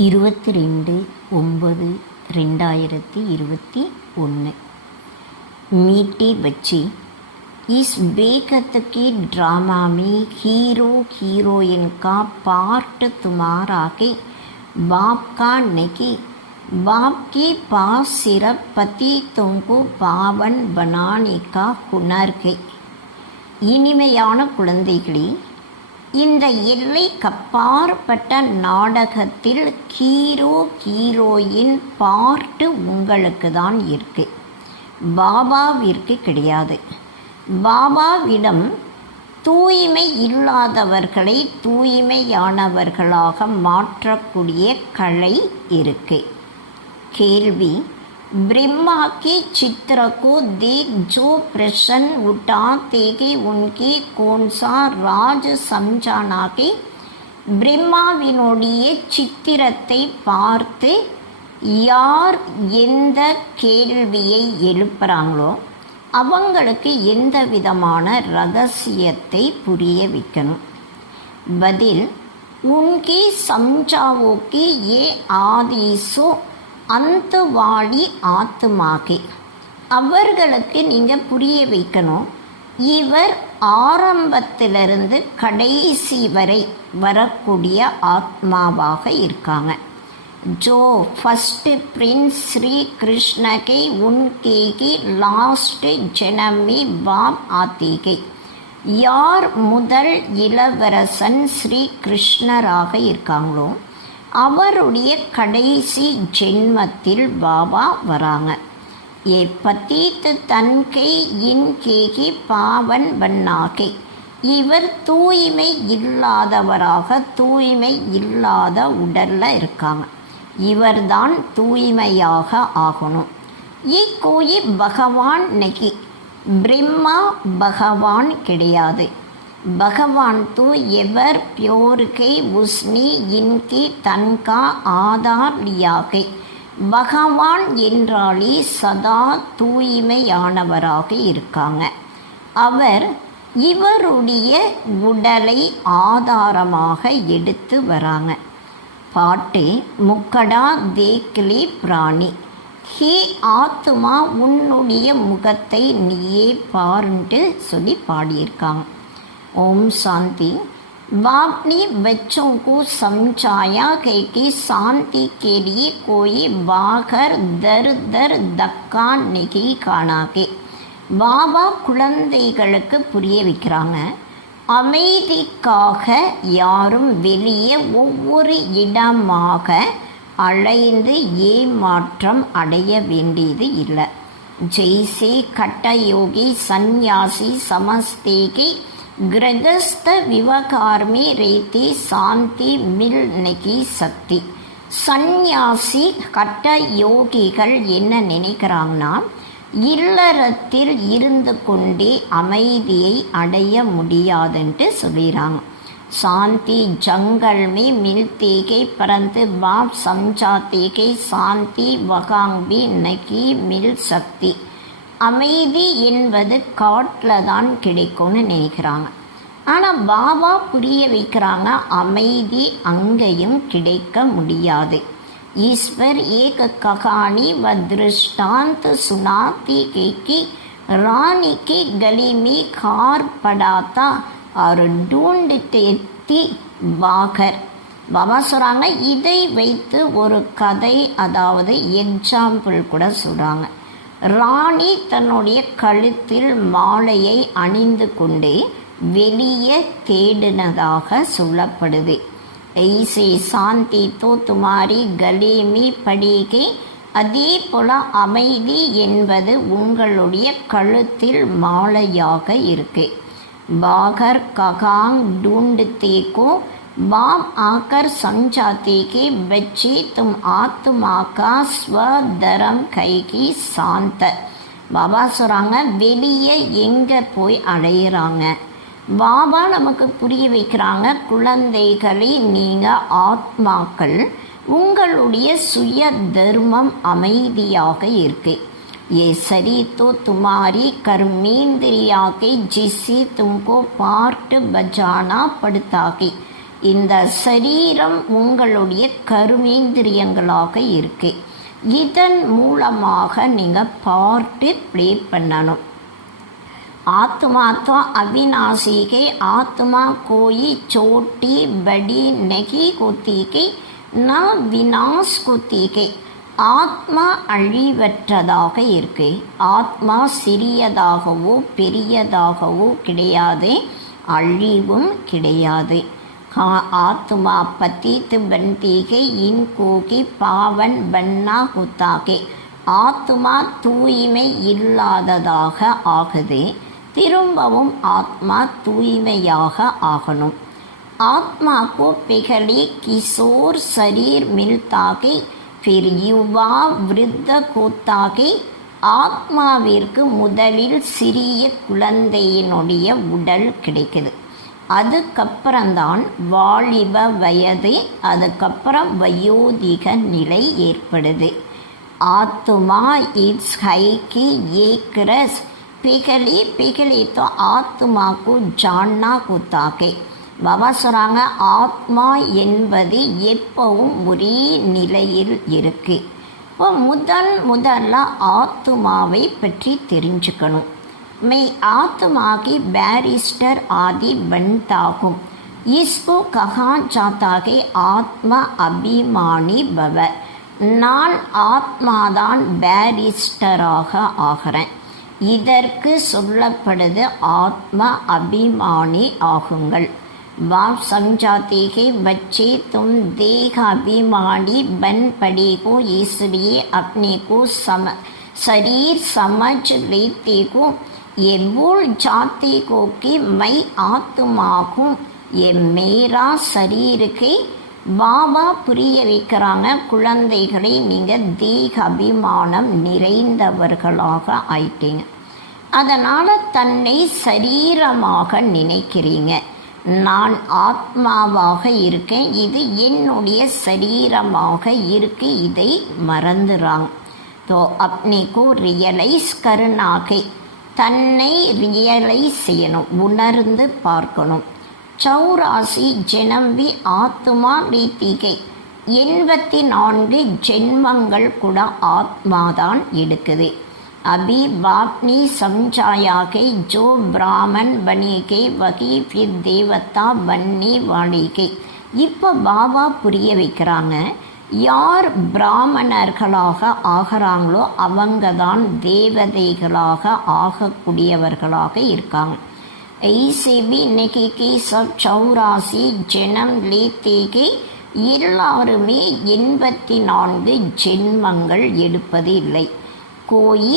22/9/2021। मीठे बच्चे, इस बेखत के ड्रामा में हीरो हीरोइन का पार्ट तुम्हारा के बाप का नहीं। बाप के पास सिर्फ पति तुमको पावन बनाने का हुनर है। இனிமையான குழந்தைகளே, இந்த எல்லைக்கப்பாற்பட்ட நாடகத்தில் ஹீரோ ஹீரோயின் பார்ட்டு உங்களுக்கு தான் இருக்கு, பாபாவிற்கு கிடையாது. பாபாவிடம் தூய்மை இல்லாதவர்களை தூய்மையானவர்களாக மாற்றக்கூடிய கலை இருக்கு. கேள்வி: ब्रह्मा के चित्र को देख जो प्रश्न उठाते कि उनके कौन सा राज समझाना के பிரம்மாவினுடைய சித்திரத்தை பார்த்து யார் எந்த கேள்வியை எழுப்புறாங்களோ அவங்களுக்கு எந்த விதமான ரகசியத்தை புரிய வைக்கணும். பதில்: உன்கே சம்ஜாவோ கி ஏ ஆதீசோ அந்தவாளி ஆத்மாகே. அவர்களுக்கு நீங்கள் புரிய வைக்கணும், இவர் ஆரம்பத்திலிருந்து கடைசி வரை வரக்கூடிய ஆத்மாவாக இருக்காங்க. ஜோ ஃபஸ்ட் பிரின்ஸ் ஸ்ரீ கிருஷ்ணகே உன்கே லாஸ்ட் ஜனமி பாப் ஆத்திகே. யார் முதல் இளவரசன் ஸ்ரீ கிருஷ்ணராக இருக்காங்களோ அவருடைய கடைசி ஜென்மத்தில் பாபா வராங்க. ஏ பதீத் தன்கை இன்கேகி பாவன் பன்னாகே. இவர் தூய்மை இல்லாதவராக தூய்மை இல்லாத உடல்ல இருக்காங்க. இவர்தான் தூய்மையாக ஆகணும். கோயி பகவான் நகி, பிரம்மா பகவான் கிடையாது. भगवान तो एवर प्योर के उसने इनकी तन का आधार लिया के. பகவான் என்றாலே சதா தூய்மையானவராக இருக்காங்க. அவர் இவருடைய உடலை ஆதாரமாக எடுத்து வராங்க. பாட்டு: முக்கடா தேக்லே பிராணி. ஹே ஆத்மா, உன்னுடைய முகத்தை நீயே பாருன்ட்டு சொல்லி பாடியிருக்காங்க. ओम शांति। बाप ने बच्चों को समझाया है कि शांति के लिए कोई बाहर दर दर धक्का नहीं खाना के. பாபா குழந்தைகளுக்கு புரிய வைக்கிறாங்க, அமைதிக்காக யாரும் வெளியே ஒவ்வொரு இடமாக அலைந்து ஏமாற்றம் அடைய வேண்டியது இல்லை. ஜெய்சே கட்டயோகி சந்நியாசி समझते गृहस्थ व्यवहार में रहती शांति मिल नहीं सकती. சந்நியாசி கட்ட யோகிகள் என்ன நினைக்கிறாங்கன்னா, இல்லறத்தில் இருந்து கொண்டே அமைதியை அடைய முடியாதுன்ட்டு சொல்கிறாங்க. சாந்தி ஜங்கல் மே மில்தே கே பரந்து பாப் சம்ஜாத்தே கே சாந்தி வகாங் பி நகி மில் சக்தி. அமைதி என்பது காட்டில் தான் கிடைக்கும்னு நினைக்கிறாங்க. ஆனால் பாபா புரிய வைக்கிறாங்க, அமைதி அங்கேயும் கிடைக்க முடியாது. ஈஸ்வர் ஏக ககானி வ திருஷ்டாந்த் சுனாத்தி கி ராணி கி கலி மீ கார் படாத்தா और ढूंढते பாகர். பாபா சொல்கிறாங்க, இதை வைத்து ஒரு கதை, அதாவது எக்ஸாம்பிள் கூட சொல்கிறாங்க. ராணி தன்னுடைய கழுத்தில் மாலையை அணிந்து கொண்டு வெளியே தேடினதாக சொல்லப்படுது. ஐசே சாந்தி தோ துமாரி கலேமி படிகே. அதே போல அமைதி என்பது உங்களுடைய கழுத்தில் மாலையாக இருக்கு. பாகர் ககாங் ढूंढते बाप आकर समझाते कि बच्चे तुम आत्मा का स्वधर्म கைகி சாந்த. பாபா சொல்கிறாங்க, வெளியே எங்கே போய் அடையிறாங்க. பாபா நமக்கு புரிய வைக்கிறாங்க, குழந்தைகளை நீங்கள் ஆத்மாக்கள், உங்களுடைய சுய தர்மம் அமைதியாக இருக்கு. ये शरीर तो तुम्हारी कर्मेंद्रिया के जिससे तुमको पार्ट बजाना पड़ता है. இந்த சரீரம் உங்களுடைய கருமேந்திரியங்களாக இருக்கு. இதன் மூலமாக நீங்கள் பார்ட்டு ப்ளே பண்ணணும். आत्मा तो अविनाशी के आत्मा कोई छोटी बड़ी नहीं होती के न विनाश होती के ஆத்மா அழிவற்றதாக இருக்கு. ஆத்மா சிறியதாகவோ பெரியதாகவோ கிடையாது, அழிவும் கிடையாது. ஆத்மா पतित बनती है इनको की पावन बनना होता के ஆத்மா தூய்மை இல்லாததாக ஆகுது, திரும்பவும் ஆத்மா தூய்மையாக ஆகணும். ஆத்மா को पहले किशोर शरीर मिलता के फिर युवा वृद्ध होता के ஆத்மாவிற்கு முதலில் சிறிய குழந்தையினுடைய உடல் கிடைக்குது. அதுக்கப்புறம்தான் வாலிப வயது, அதுக்கப்புறம் வயோதிக நிலை ஏற்படுது. आत्मा इस है कि एक रस पिघली तो आत्मा को जानना होता के பாபா சொல்கிறாங்க, ஆத்மா என்பது எப்பவும் ஒரே நிலையில் இருக்கு. இப்போ முதல்ல ஆத்மாவை பற்றி தெரிஞ்சுக்கணும். मैं आत्मा की बैरिस्टर आदि बनता हूँ, इसको कहा जाता है आत्मा अभिमानी भव. நான் ஆத்மாதான் பேரிஸ்டராக ஆகிறேன். இதற்கு சொல்லப்படுது ஆத்ம அபிமானி ஆகுங்கள். बाप समझाते हैं बच्चे तुम देह अभिमानी बन पड़े हो, इसलिए अपने को शरीर समझ लेते हो. ये भूल जाते हो कि मैं आत्मा हूँ, ये मेरा शरीर है. பாபா புரிய வைக்கிறாங்க, குழந்தைகளை நீங்கள் தேக அபிமானம் நிறைந்தவர்களாக ஆயிட்டீங்க. அதனால் தன்னை சரீரமாக நினைக்கிறீங்க. நான் ஆத்மாவாக இருக்கேன், இது என்னுடைய சரீரமாக இருக்கு, இதை மறந்துறாங்க. तो अपने को ரியலைஸ் கருணாகை, தன்னை ரியலைஸ் செய்யணும், உணர்ந்து பார்க்கணும். 84 ஜென்மம் भी ஆத்மா ரீதிகை, 84 ஜென்மங்கள் கூட ஆத்மாதான் எடுக்குது. अभी बाप ने समझाया कि जो ब्राह्मण बनेगे वही फिर देवता बनने वाली के. இப்போ பாபா புரிய வைக்கிறாங்க, யார் பிராமணர்களாக ஆகிறாங்களோ அவங்க தான் தேவதைகளாக ஆகக்கூடியவர்களாக இருக்காங்க. ऐसे भी नहीं कि सब 84 ஜென்மம் लेते के எல்லாருமே 84 ஜென்மங்கள் எடுப்பது இல்லை. कोई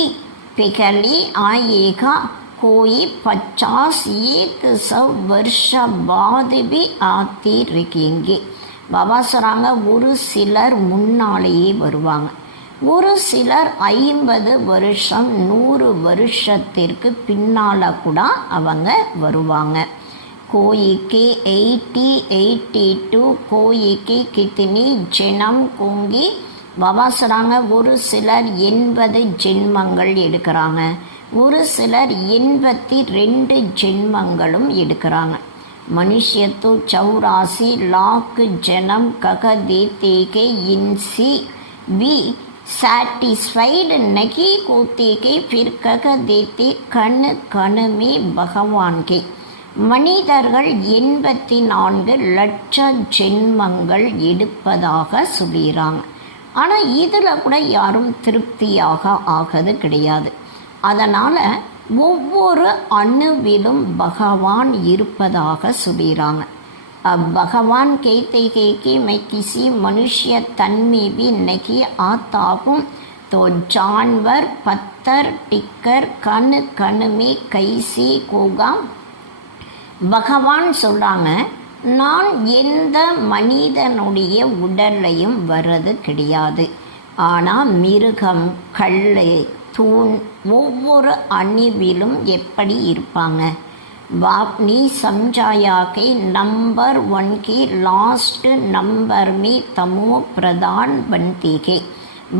पिघले आएगा, कोई 50-100 वर्ष बाद भी आते रहेंगे. பாபா சொல்கிறாங்க, ஒரு சிலர் முன்னாலேயே வருவாங்க, ஒரு சிலர் 50 வருஷம் 100 வருஷத்திற்கு பின்னால் கூட அவங்க வருவாங்க. கோயிக்கு 80-82 கோயிக்கு கித்தனி ஜெனம் கோங்கி. பாபா சொல்கிறாங்க, ஒரு சிலர் 80 ஜென்மங்கள் எடுக்கிறாங்க, ஒரு சிலர் 82 ஜென்மங்களும் எடுக்கிறாங்க. मनुष्य तो 84 लाख जन्म कह देते के इनसे भी सैटिस्फाइड नहीं होते के फिर कह देते कण कण में भगवान के. மனிதர்கள் 84 லட்ச ஜென்மங்கள் எடுப்பதாக சொல்கிறாங்க. ஆனால் இதில் கூட யாரும் திருப்தியாக ஆகிறது கிடையாது. அதனால் ஒவ்வொரு அணுவிலும் பகவான் இருப்பதாக சொல்கிறாங்க. भगवान कहते हैं कि मैं किसी मनुष्य तन में भी नहीं आता हूँ, तो जानवर पत्थर टिक्कर कण कण में कैसे होगा. பகவான் சொல்கிறாங்க, நான் எந்த மனிதனுடைய உடல்லையும் வர்றது கிடையாது. ஆனால் மிருகம், கல், தூண் ஒவ்வொரு அணுவிலும் எப்படி இருப்பாங்க. बाप ने समझाया कि नंबर 1 के लास्ट नंबर में तमो प्रधान बनती है.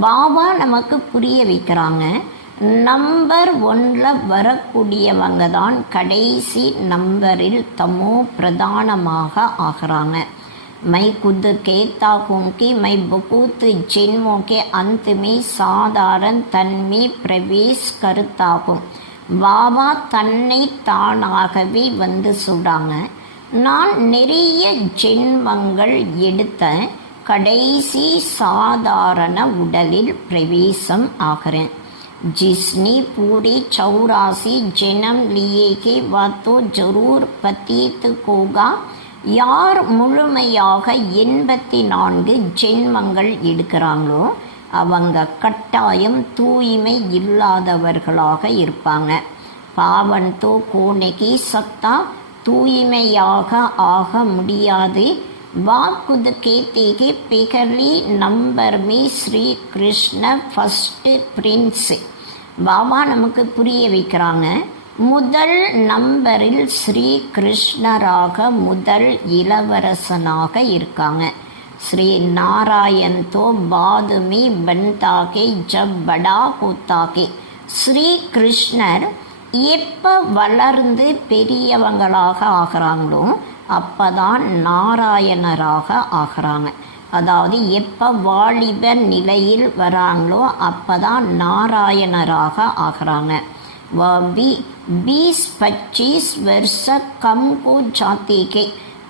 பாபா நமக்கு புரிய வைக்கிறாங்க, நம்பர் 1 வரக்கூடியவங்க தான் கடைசி நம்பரில் தமோ பிரதானமாக ஆகிறாங்க. मैं खुद कहता हूँ कि मैं बहुत जन्मों के अंत में साधारण तन में प्रवेश करता हूँ. பாபா தன்னை தானாகவே வந்து சொல்கிறாங்க, நான் நிறைய ஜென்மங்கள் எடுத்த கடைசி சாதாரண உடலில் பிரவேசம் ஆகிறேன். जिसने पूरे 84 जन्म लिए के वह तो जरूर पतित होगा. யார் முழுமையாக 84 ஜென்மங்கள் எடுக்கிறாங்களோ அவங்க கட்டாயம் தூய்மை இல்லாதவர்களாக இருப்பாங்க. பாவன் தோ கோனகி சத்தா, தூய்மையாக ஆக முடியாது. வாக்குது கேத்தேகே பிகலி நம்பர் மீ ஸ்ரீ கிருஷ்ண ஃபஸ்ட் பிரின்ஸ். பாபா நமக்கு புரிய வைக்கிறாங்க, முதல் நம்பரில் ஸ்ரீ கிருஷ்ணராக முதல் இளவரசனாக இருக்காங்க. श्री नारायण तो बाद में बनता के जब बड़ा होता के. ஸ்ரீ கிருஷ்ணர் எப்போ வளர்ந்து பெரியவங்களாக ஆகிறாங்களோ அப்போதான் நாராயணராக ஆகிறாங்க. அதாவது எப்போ வாலிப நிலையில் வராங்களோ அப்போதான் நாராயணராக ஆகிறாங்க. भी 20-25 वर्ष कम हो जाते के,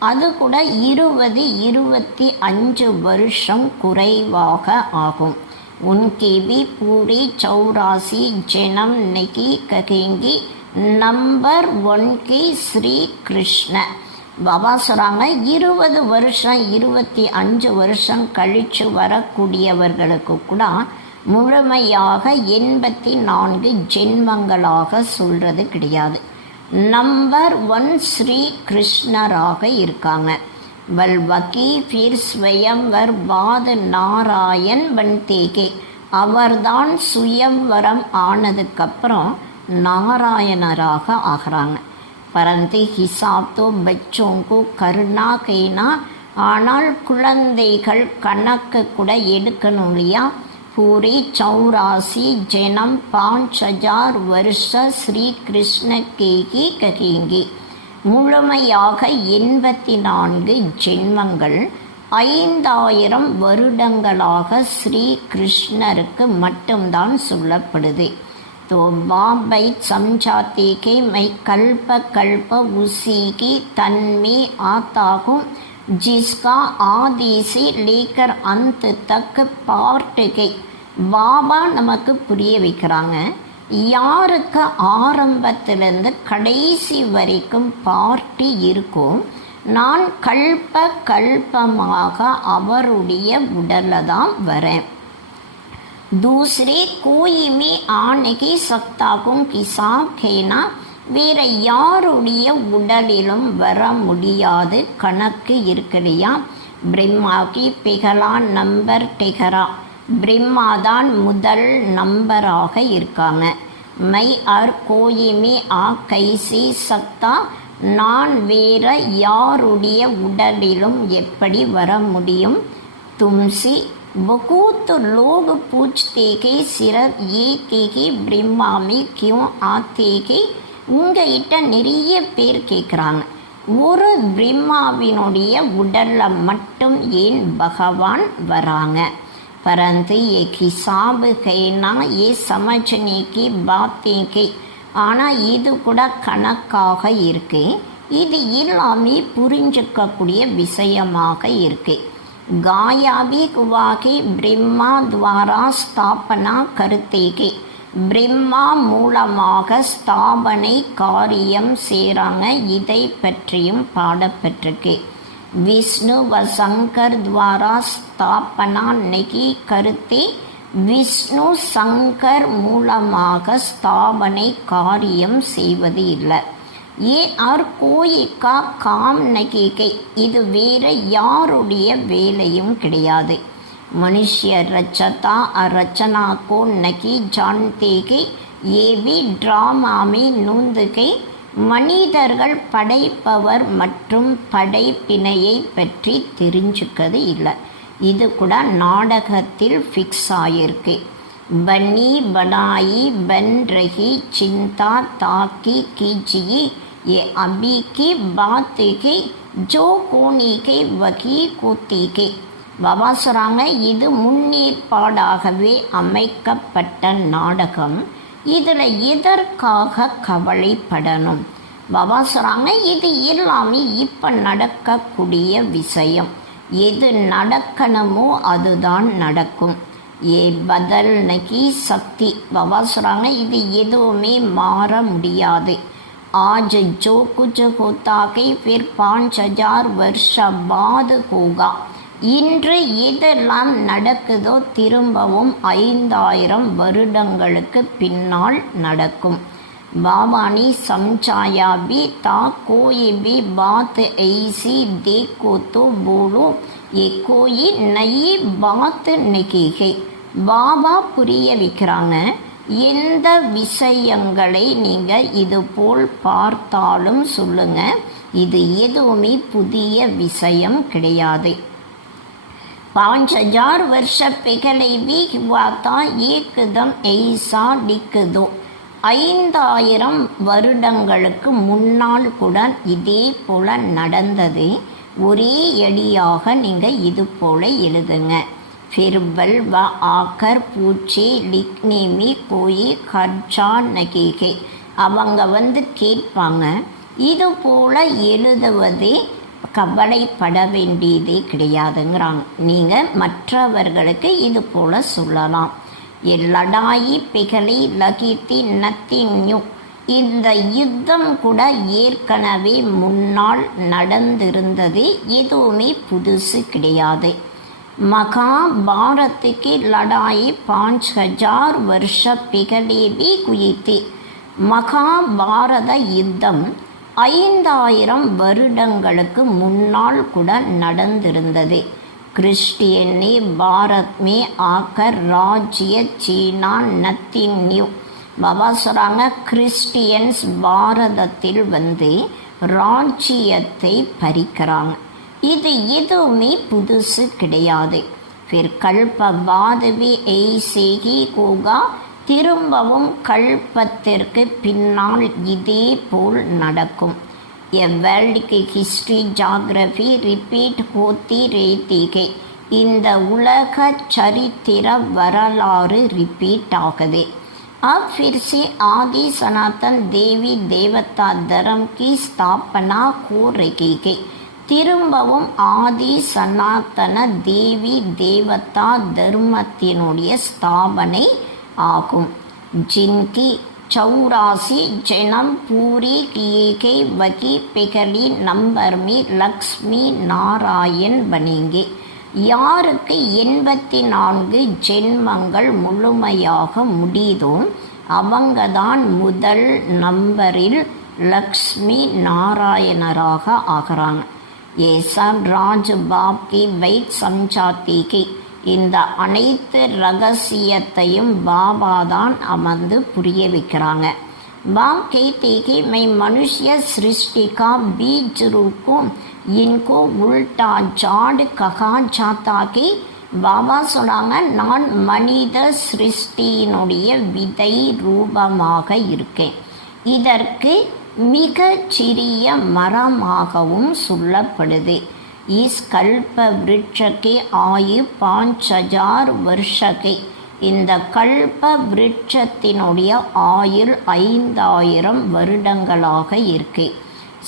அது கூட 20-25 வருஷம் குறைவாக ஆகும். उनके भी पूरे 84 जन्म नहीं कहेंगे नंबर 1 के श्री कृष्ण. பாபா சொல்கிறாங்க, 20 வருஷம் 25 வருஷம் கழித்து வரக்கூடியவர்களுக்கு கூட முழுமையாக 84 ஜென்மங்களாக சொல்கிறது கிடையாது. நம்பர் 1 ஸ்ரீ கிருஷ்ணராக இருக்காங்க. வல்வகி ஃபிர் ஸ்வயம்வர் பாத் நாராயண் பன்தேகே, அவர்தான் சுயம்வரம் ஆனதுக்கப்புறம் நாராயணராக ஆகிறாங்க. பரந்து ஹிசாப் தோ பச்சோங்கு கருணா கைனா, ஆனால் குழந்தைகள் கணக்கு கூட எடுக்கணும் இல்லையா. पूरे 84 जन्म 5000 वर्ष श्री कृष्ण के ही कहेंगे. முழுமையாக 84 ஜென்மங்கள் 5000 வருடங்களாக ஸ்ரீ கிருஷ்ணருக்கு மட்டும்தான் சொல்லப்படுது. तो बाबा समझाते कि मैं कल्प कल्प उसी की तन में आता हूँ जिसका आदि से लेकर अंत तक पार्ट के. பாபா நமக்கு புரிய வைக்கிறாங்க, யாருக்கு ஆரம்பத்திலிருந்து கடைசி வரைக்கும் பார்ட்டி இருக்கும், நான் கல்ப கல்பமாக அவருடைய உடலில் தான் வரேன். दूसरे कोई में आने की सकता हूँ किसान खेना, வேற யாருடைய உடலிலும் வர முடியாது கணக்கு இருக்கலையா. பிரம்மாக்கி பிகலா நம்பர் டெகரா, பிரம்மாதான் முதல் நம்பராக இருக்காங்க. மை அர் கோயிமே ஆ கைசி சக்தா, நான் வேற யாருடைய உடலிலும் எப்படி வர முடியும். தும்சி बहुत लोग पूछते कि सिर्फ एक ही ब्रह्मा में क्यों आते कि, உங்ககிட்ட நிறைய பேர் கேட்குறாங்க, ஒரு பிரம்மாவினுடைய உடலில் மட்டும் ஏன் பகவான் வராங்க. परंतु ये हिसाब है ना, ये समझने की बातें के. ஆனால் இது கூட கணக்காக இருக்கு, இது எல்லாமே புரிஞ்சுக்கக்கூடிய விஷயமாக இருக்கு. गायाबी हुआ के ब्रह्मा द्वारा स्थापना करते के, பிரம்மா மூலமாக ஸ்தாபனை காரியம் செய்கிறாங்க. இதை பற்றியும் பாடப்பட்டிருக்கு. விஷ்ணு வ சங்கர் துவாரா ஸ்தாபனா நகி கருத்தே, விஷ்ணு சங்கர் மூலமாக ஸ்தாபனை காரியம் செய்வது இல்லை. ஏ ஆர் கோயிக்கா காம் நகிகை, இது வேற யாருடைய வேலையும் கிடையாது. मनुष्य रचता रचना को नहीं जानते कि ये भी ड्रामा में नूंद के, மனிதர்கள் படைப்பவர் மற்றும் படைப்பினையை பற்றி தெரிஞ்சுக்கிறது இல்லை. இது கூட நாடகத்தில் ஃபிக்ஸ் ஆகிருக்கு. बनी बनाई बन रही चिंता ताकि कीजिए ये अभी की बात के जो கோணி के वही கூத்தி के பாபா சொல்கிறாங்க, இது முன்னேற்பாடாகவே அமைக்கப்பட்ட நாடகம், இதில் எதற்காக கவலைப்படணும்? பாபா சொல்கிறாங்க, இது எல்லாமே இப்போ நடக்கக்கூடிய விஷயம், எது நடக்கணுமோ அதுதான் நடக்கும். ஏ பதல் நகி சக்தி. பாபா சொல்கிறாங்க, இது எதுவுமே மாற முடியாது. आज जो कुछ होता है फिर 5000 वर्ष बाद होगा. இன்று எதெல்லாம் நடக்குதோ திரும்பவும் 5000 வருடங்களுக்கு பின்னால் நடக்கும். बाबा ने समझाया भी था, कोई भी बात ऐसी देखो तो बोलो ये कोई नई बात नहीं है. பாபா புரிய வைக்கிறாங்க, எந்த விஷயங்களை நீங்கள் இது போல் பார்த்தாலும் சொல்லுங்க, இது எதுவுமே புதிய விஷயம் கிடையாது. 5000 वर्ष पहले भी हुआ था एकदम ऐसा लिख दो. 5000 வருடங்களுக்கு முன்னால் கூட இதே போல நடந்தது, ஒரே எளியாக நீங்கள் இது போல எழுதுங்க. फिर बल व आकर पूछे लिखने में कोई खर्चा नहीं है. அவங்க கேட்பாங்க, இது போல எழுதுவதே கவலைப்பட வேண்டியதே கிடையாதுங்கிறாங்க. நீங்கள் மற்றவர்களுக்கு இது போல சொல்லலாம். லடாயி பிகலை லகித்தி நத்திங் நியூ. இந்த யுத்தம் கூட ஏற்கனவே முன்னால் நடந்திருந்தது, எதுவுமே புதுசு கிடையாது. महाभारत की लड़ाई 5000 वर्ष पहले भी हुई थी. மகாபாரத யுத்தம் 5000 வருடங்களுக்கு முன்னால் கூட நடந்திருந்தது. கிறிஸ்டியன் ने भारत में आकर राज्य चीना नथिंग न्यू. பாபா சொல்கிறாங்க, கிறிஸ்டியன்ஸ் பாரதத்தில் ராஜ்யத்தை பறிக்கிறாங்க, இது எதுவுமே புதுசு கிடையாது. फिर कल्पवाद भी ऐसे ही होगा. திரும்பவும் கல்பத்திற்கு பின்னால் இதே போல் நடக்கும். ए वर्ल्ड की हिस्ट्री ஜாகிரபி ரிப்பீட் होती रहती है. இந்த உலக சரித்திர வரலாறு ரிப்பீட் ஆகுது. अब फिर से आदि सनातन देवी देवता धर्म की स्थापना हो रही है. திரும்பவும் ஆதி சனாத்தன தேவி தேவதா தர்மத்தினுடைய ஸ்தாபனை ஆகும். जिनकी 84 जन्म पूरी किए गए वही पहली नंबर में लक्ष्मी नारायण बनेंगे. யாருக்கு 84 ஜென்மங்கள் முழுமையாக முடியுதோ அவங்கதான் முதல் நம்பரில் லக்ஷ்மி நாராயணராக ஆகிறாங்க. ये सब राज बाप की वैद समझाती की. இந்த அனைத்து ரகசியத்தையும் பாபா தான் அமர்ந்து புரிய வைக்கிறாங்க. बाप कहते कि मैं मनुष्य सृष्टि का बीज रूप को इनको उल्टा जाड़ कहा जाता कि பாபா சொல்கிறாங்க, நான் மனித சிருஷ்டியினுடைய விதை ரூபமாக இருக்கேன். இதற்கு மிக சிறிய மரமாகவும் சொல்லப்படுது. इस कल्प वृक्ष के आयु 5000 वर्ष के. இந்த கல்ப விருட்சத்தினுடைய ஆயுள் 5000 வருடங்களாக இருக்கு.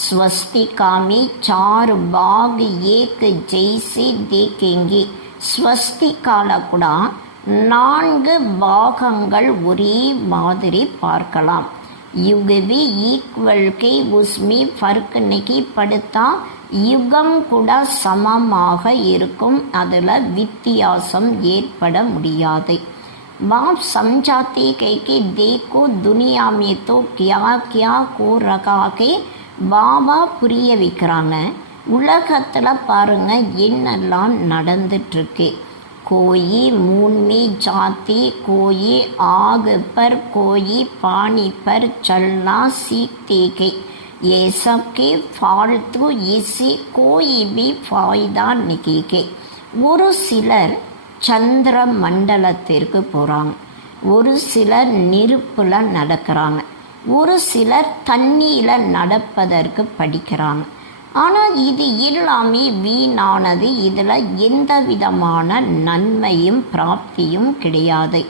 ஸ்வஸ்திகா में 4 भाग एक जैसे देखेंगे. ஸ்வஸ்திகால கூட 4 பாகங்கள் ஒரே மாதிரி பார்க்கலாம். युग भी ஈக்குவல் के उसमें फर्क नहीं पड़ता. யுகம் கூட சமமாக இருக்கும், அதில் வித்தியாசம் ஏற்பட முடியாது. बाप समझाते कह के देखो दुनिया में तो क्या क्या हो रहा है. பாபா புரிய வைக்கிறாங்க, உலகத்தில் பாருங்க என்னெல்லாம் நடந்துட்டுருக்கு. कोई मून में जाती, कोई आग पर, कोई पानी पर चलना सीखते के. ये सब के फालतू इससे कोई भी फायदा नहीं के. ஒரு சிலர் சந்திர மண்டலத்திற்கு போகிறாங்க, ஒரு சிலர் நெருப்பில் நடக்கிறாங்க, ஒரு சிலர் தண்ணியில் நடப்பதற்கு படிக்கிறாங்க. ஆனால் இது எல்லாமே வீணானது. இதில் எந்த விதமான நன்மையும் பிராப்தியும் கிடையாது.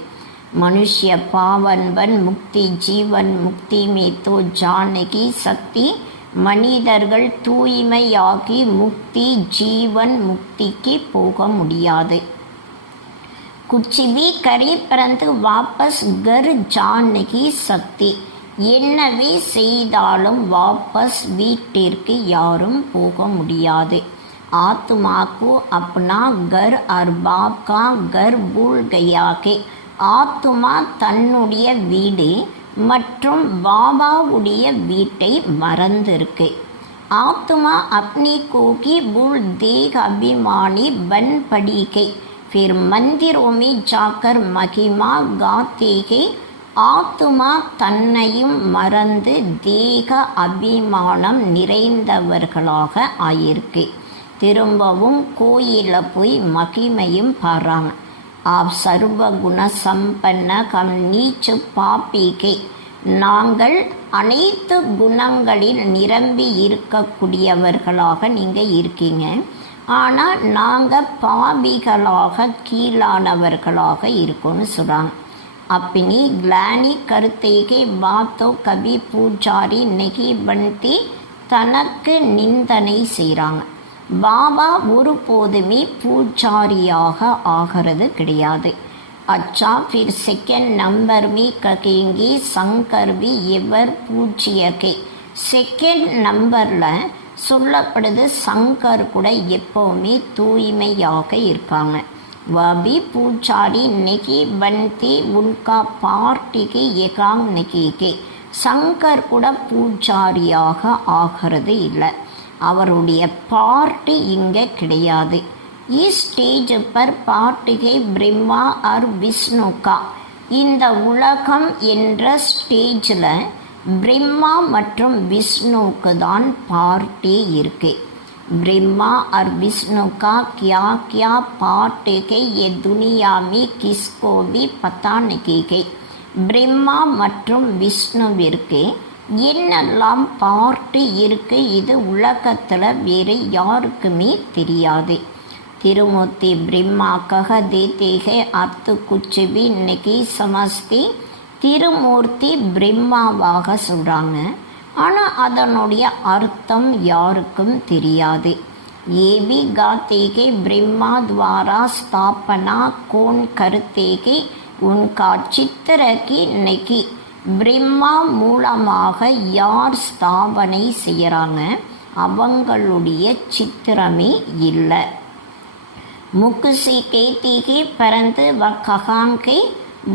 மனுஷ்ய பாவன்பன் முக்தி ஜீவன் முக்தி மேத்தோ ஜானகி சக்தி. மனிதர்கள் தூய்மையாகி முக்தி ஜீவன் முக்திக்கு போக முடியாது. कुछ भी करे परंतु वापस घर जाने की शक्ति. என்னவே செய்தாலும் வாபஸ் வீட்டிற்கு யாரும் போக முடியாது. आत्मा को अपना घर और बाप का घर भूल गया के. ஆத்மா தன்னுடைய வீடு மற்றும் பாபாவுடைய வீட்டை மறந்திருக்கு. आत्मा अपनी को की भूल देह अभिमानी बन पड़ी के. फिर मंदिरों में जाकर महिमा गाते हैं. ஆத்மா தன்னையும் மறந்து தேக அபிமானம் நிறைந்தவர்களாக ஆயிருக்கு. திரும்பவும் கோயிலில் போய் மகிமையும் பாடுறாங்க. आप सर्वगुण संपन्न हम नीच पापीके. நாங்கள் அனைத்து குணங்களில் நிரம்பி இருக்கக்கூடியவர்களாக நீங்கள் இருக்கீங்க. ஆனால் நாங்கள் பாபிகளாக கீழானவர்களாக இருக்கோன்னு சொல்கிறாங்க. अपनी ग्लानी करते के बातों कभी பூஜாரி நெகி பந்தி. தனக்கு நிந்தனை செய்கிறாங்க. பாபா ஒருபோதுமே பூஜாரியாக ஆகிறது கிடையாது. अच्छा फिर सेकेंड नंबर में कहेंगे शंकर भी एवर पूज्य के. செகண்ட் நம்பரில் சொல்லப்படுது சங்கர் கூட எப்போவுமே தூய்மையாக இருக்காங்க. वह பூஜாரி நெகி பந்தி உன்கா பார்ட்டிக்கு எகாங் நெகிக்கு. சங்கர் கூட பூஜாரியாக ஆகிறது இல்லை. அவருடைய பார்ட்டி இங்கே கிடையாது. इस स्टेज पर पार्टी ब्रह्मा और विष्णु का. இந்த உலகம் என்ற ஸ்டேஜில் பிரம்மா மற்றும் விஷ்ணுவுக்கு தான் பார்ட்டி இருக்கு. ब्रह्मा और विष्णु का क्या क्या पार्ट है ये दुनिया में किसको भी पता नहीं है. பிரம்மா மற்றும் விஷ்ணுவிற்கு என்னெல்லாம் பார்ட்டு இருக்கு இது உலகத்தில் வேறு யாருக்குமே தெரியாது. திருமூர்த்தி பிரம்மா கஹ தேते हैं अर्थ कुछ भी नहीं समझते. திருமூர்த்தி பிரம்மாவாக சொல்கிறாங்க, ஆனால் அதனுடைய அர்த்தம் யாருக்கும் தெரியாது. AV காத்தேகே Brahma துவாரா ஸ்தாபனா cone கருத்தேகே உன்கா சித்திரகி Negi. பிரம்மா மூலமாக யார் ஸ்தாபனை செய்கிறாங்க, அவங்களுடைய சித்திரமே இல்லை. முக்குசி கேத்திகி பரந்து வகாங்கே.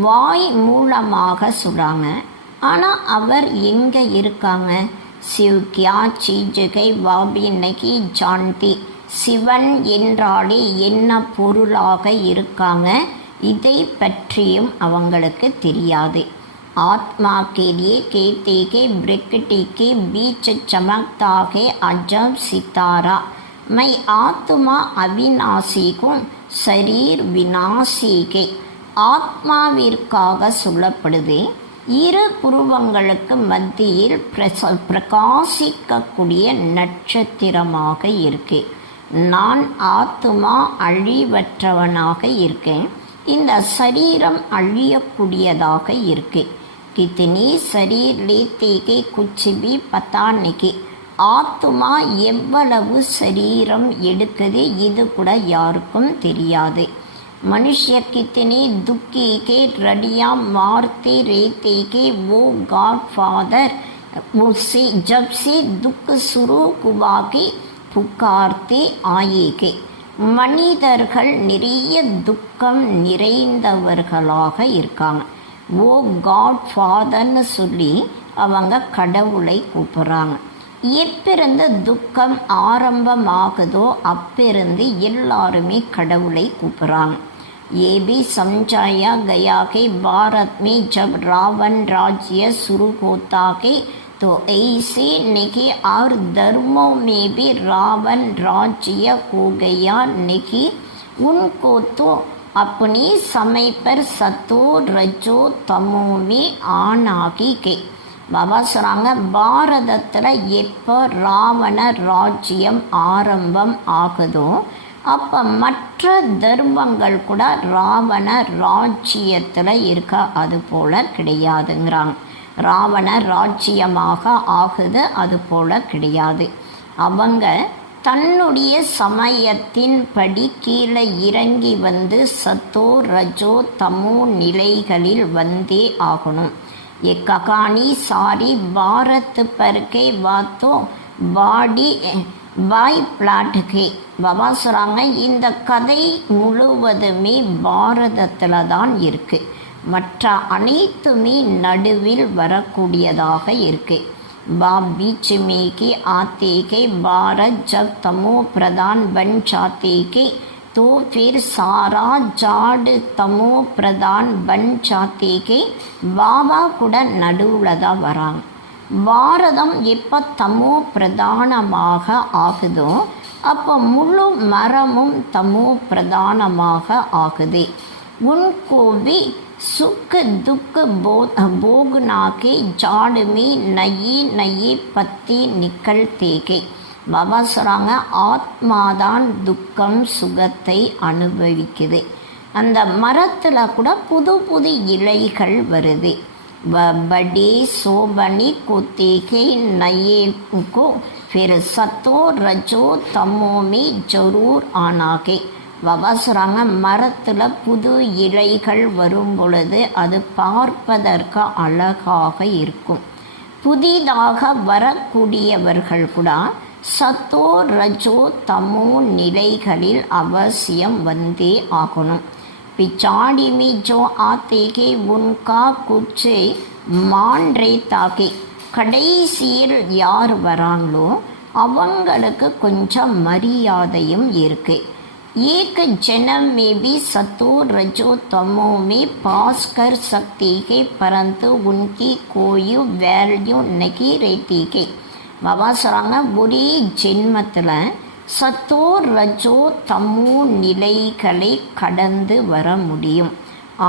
வாய் மூலமாக சொல்கிறாங்க, ஆனால் அவர் எங்கே இருக்காங்க. சிவ் கியா சீஜகை வாபி நகி ஜான்தி. சிவன் என்றாலே என்ன பொருளாக இருக்காங்க, இதை பற்றியும் அவங்களுக்கு தெரியாது. ஆத்மா के लिए कहते के ब्रिकटी के बीच चमकता है अजब सितारा. मैं आत्मा अविनाशी को शरीर विनाशी के. ஆத்மாவிற்காக சொல்லப்படுது. இரு புருவங்களுக்கு மத்தியில் பிரகாசிக்கக்கூடிய நட்சத்திரமாக இருக்கு. நான் ஆத்மா அழிவற்றவனாக இருக்கேன். இந்த சரீரம் அழியக்கூடியதாக இருக்கு. கித்தனி சரீர் லேத்தேகே குச் பி பதா நகி. ஆத்மா எவ்வளவு சரீரம் எடுக்குது இது கூட யாருக்கும் தெரியாது. मनुष्य कितने दुखी के रडिया मारते रहते के वो गॉड फादर उससे जब से दुख शुरू हुआ के पुकारते आए के. மனிதர்கள் நிறைய துக்கம் நிறைந்தவர்களாக இருக்காங்க. ஓ காட் ஃபாதர்னு சொல்லி அவங்க கடவுளை கூப்பிட்றாங்க. எப்பிருந்து துக்கம் ஆரம்பமாகுதோ அப்பிருந்து எல்லாருமே கடவுளை கூப்பிட்றாங்க. ये भी समझाया गया कि भारत में जब रावण राज्य शुरू होता है तो ऐसे नहीं और धर्मों में भी रावण राज्य हो गया नहीं. उनको तो अपनी समय पर सतो रजो तमो में ஆனாகி கே. பாபா சொல்கிறாங்க, பாரதத்தில் எப்போ ராவண ராஜ்யம் ஆரம்பம் ஆகுதோ அப்போ மற்ற தர்மங்கள் கூட ராவண ராஜ்யத்தில் இருக்க அது போல் கிடையாதுங்கிறாங்க. ராவண ராஜ்யமாக ஆகுது அது போல் கிடையாது. அவங்க தன்னுடைய சமயத்தின்படி கீழே இறங்கி வந்து சத்தோ ரஜோ தமோ நிலைகளில் வந்தே ஆகணும். ये कहानी सारी भारत पर के बातों பாடி பாய் பிளாட்டுகே. பாபா சொல்கிறாங்க, இந்த கதை முழுவதுமே பாரதத்தில் தான் இருக்குது. மற்ற அனைத்துமே நடுவில் வரக்கூடியதாக இருக்குது. बाप बीच में के आते के भारत जब तमो प्रधान बन जाते के तो फिर सारा जाड तमो प्रधान बन जाते के. பாபா கூட நடுவில் தான் வராங்க. பாரதம் எப்போ தமோ பிரதானமாக ஆகுதோ அப்போ முழு மரமும் தமோ பிரதானமாக ஆகுது. उनको भी सुख दुख भोगना के जाड़ में नई नई पत्ती निकलते के. பாபா சொல்கிறாங்க, ஆத்மாதான் துக்கம் சுகத்தை அனுபவிக்குது. அந்த மரத்தில் கூட புது புது இலைகள் வருது. बड़े सोबनी को देखे नए को फिर सतो रजो तमो में जरूर आना के. பாபா சொல்கிறாங்க, மரத்தில் புது இலைகள் வரும் பொழுது அது பார்ப்பதற்கு அழகாக இருக்கும். புதிதாக வரக்கூடியவர்கள் கூட சத்தோ ரஜோ தமோ நிலைகளில் அவசியம் வந்தே ஆகணும். पिछाड़ी में जो आते के उनका कुछ मान रहता के. கடைசியில் யார் வராங்களோ அவங்களுக்கு கொஞ்சம் மரியாதையும் இருக்கு. एक जन्म में भी सतो रजो तमो में पास कर सकती है परंतु उनकी कोई वैल्यू नहीं रहती के. பாபா சொல்கிறாங்க, ஒரே ஜென்மத்தில் சத்தோ ரஜோ தமோ நிலைகளை கடந்து வர முடியும்.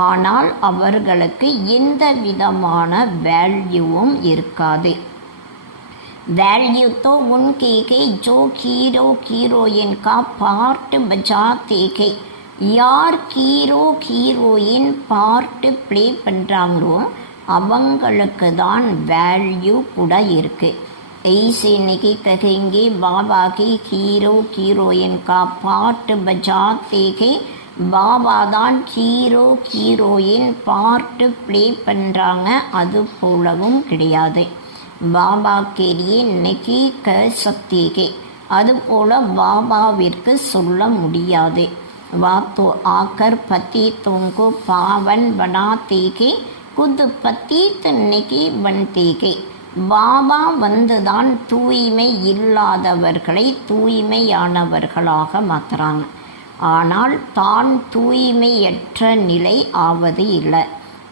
ஆனால் அவர்களுக்கு எந்த விதமான வேல்யூவும் இருக்காது. वैल्यू तो उनके के जो हीरो हीरोइन का पार्ट बजाते के. யார் ஹீரோ ஹீரோயின் பார்ட்டு ப்ளே பண்ணுறாங்களோ அவங்களுக்கு தான் வேல்யூ கூட இருக்குது. ऐसे नहीं कहेंगे बाबा की हीरो हीरोइन का पार्ट बजाते के. பாபா தான் ஹீரோ ஹீரோயின் பார்ட்டு ப்ளே பண்ணுறாங்க அது போலவும் கிடையாது. பாபா के लिए नहीं कह सकते के. அதுபோல் பாபாவிற்கு சொல்ல முடியாது. வா तो आकर पतितों को पावन बनाते के खुद पतित नहीं बनते के. பாபா வந்துதான் தூய்மை இல்லாதவர்களை தூய்மையானவர்களாக மாற்றுறாங்க. ஆனால் தான் தூய்மையற்ற நிலை ஆவது இல்லை.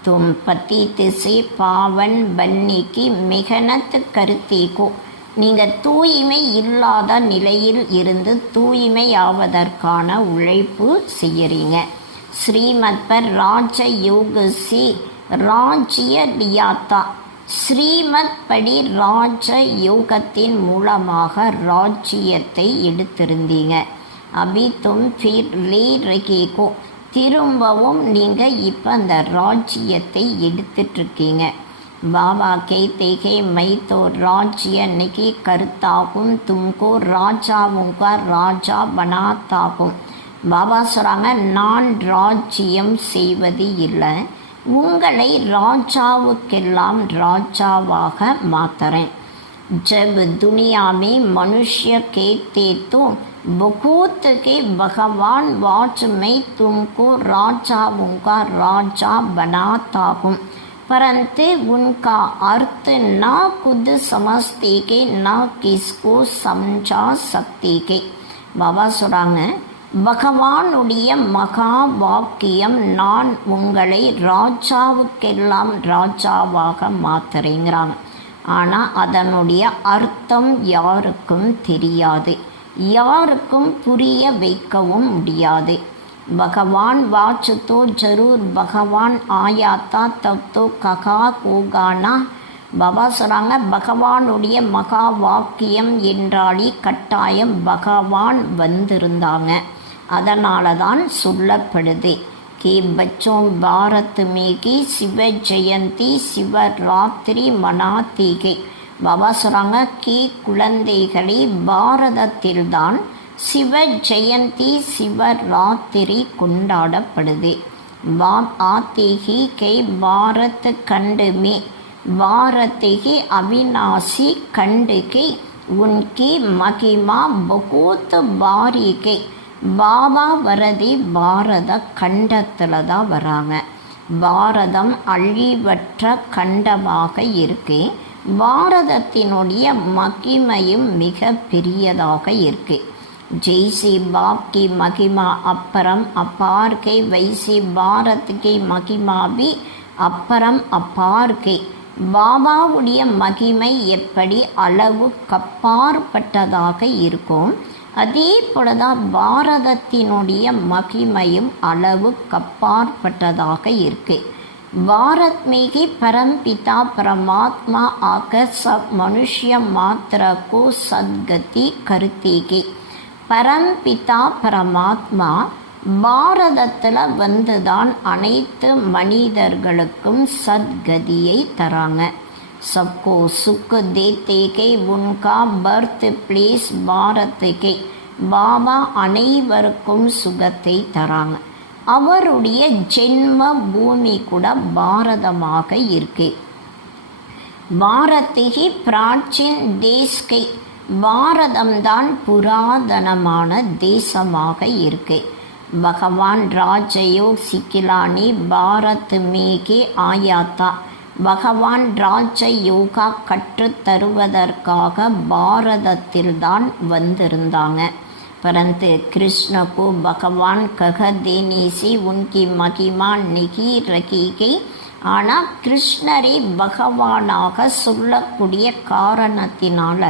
तुम पतित से पावन बनने की मेहनत करते को. நீங்கள் தூய்மை இல்லாத நிலையில் இருந்து தூய்மையாவதற்கான உழைப்பு செய்யறீங்க. ஸ்ரீமத் பர் ராஜ யோக சி ராஜ்ய லியாத்தா. ஸ்ரீமத் படி ராஜ யோகத்தின் மூலமாக ராஜ்யத்தை எடுத்திருந்தீங்க. அபி தும் ஃபிர் லே ரகே கோ. திரும்பவும் நீங்கள் இப்போ அந்த ராஜ்யத்தை எடுத்துட்ருக்கீங்க. பாபா कहते हैं मैं तो राज्य नहीं करता हूँ तुमको राजाओं का राजा बनाता हूँ. பாபா சொல்கிறாங்க, நான் ராஜ்யம் செய்வது இல்லை, உங்களை ராஜாவுக்கெல்லாம் ராஜாவாக மாத்துறேன். जब दुनिया में मनुष्य कहते तो बहुत के भगवान वाच मैं तुमको राजाओं का राजा बनाता हूँ परंतु उनका अर्थ न खुद समझते के न किसको समझा सकते के. பாபா சொல்கிறாங்க, பகவானுடைய மகா வாக்கியம் நான் உங்களை ராஜாவுக்கெல்லாம் ராஜாவாக மாத்துறேங்கிறாங்க. ஆனால் அதனுடைய அர்த்தம் யாருக்கும் தெரியாது, யாருக்கும் புரிய வைக்கவும் முடியாது. பகவான் வாச்சுதோ ஜரூர் பகவான் ஆயாத்தா தப்தோ ககா கோகானா. பாபா சொல்கிறாங்க, பகவானுடைய மகா வாக்கியம் என்றாலே கட்டாயம் பகவான் வந்திருந்தாங்க. அதனால தான் சொல்லப்படுது, கே பச்சோं பாரத் மேகி சிவ ஜெயந்தி சிவராத்திரி மனாத்திகை. பாபா சொல்கிறாங்க, கே குழந்தைகளே, பாரதத்தில்தான் சிவ ஜெயந்தி சிவராத்திரி கொண்டாடப்படுது. பாப் ஆத்திகி கே பாரத் கண்டுமே பாரதிகி அவிநாசி கண்டுகி உன்கி மகிமா பகூத் பாரிகை. பாபா வரதி பாரத கண்டத்தில் தான் வராங்க. பாரதம் அழிவற்ற கண்டமாக இருக்கு. பாரதத்தினுடைய மகிமையும் மிக பெரியதாக இருக்கு. जैसे बाप की महिमा अपरम अपार के वैसे भारत की महिमा भी अपरम अपार के. பாபாவுடைய மகிமை எப்படி அளவு கப்பாற்பட்டதாக இருக்கும், அதே போலதான் பாரதத்தினுடைய மகிமையும் அளவு கப்பாற்பட்டதாக இருக்கு. भारत में ही परम पिता परमात्मा आकर सब मनुष्य मात्र को सद्गति करती है. பரம்பிதா பரமாத்மா பாரதத்தில் வந்துதான் அனைத்து மனிதர்களுக்கும் சத்கதியை தராங்க. சப்கோ சுக் தேத்தேகே உன்கா பர்த் பிளேஸ் பாரத்துகே. பாபா அனைவருக்கும் சுகத்தை தராங்க. அவருடைய ஜென்ம பூமி கூட பாரதமாக இருக்கு. பாரதிகி பிராச்சீன் தேஸ்கை. பாரதம்தான் புராதனமான தேசமாக இருக்கு. பகவான் ராஜயோக் சிக்கிலானி பாரத் மேகே ஆயாத்தா. பகவான் ராஜ யோகா கற்றுத்தருவதற்காக பாரதத்தில்தான் வந்திருந்தாங்க. परंतु कृष्ण को भगवान कह देने से उनकी महिमा नहीं रखी गई. ஆனால் கிருஷ்ணரை பகவானாக சொல்லக்கூடிய காரணத்தினால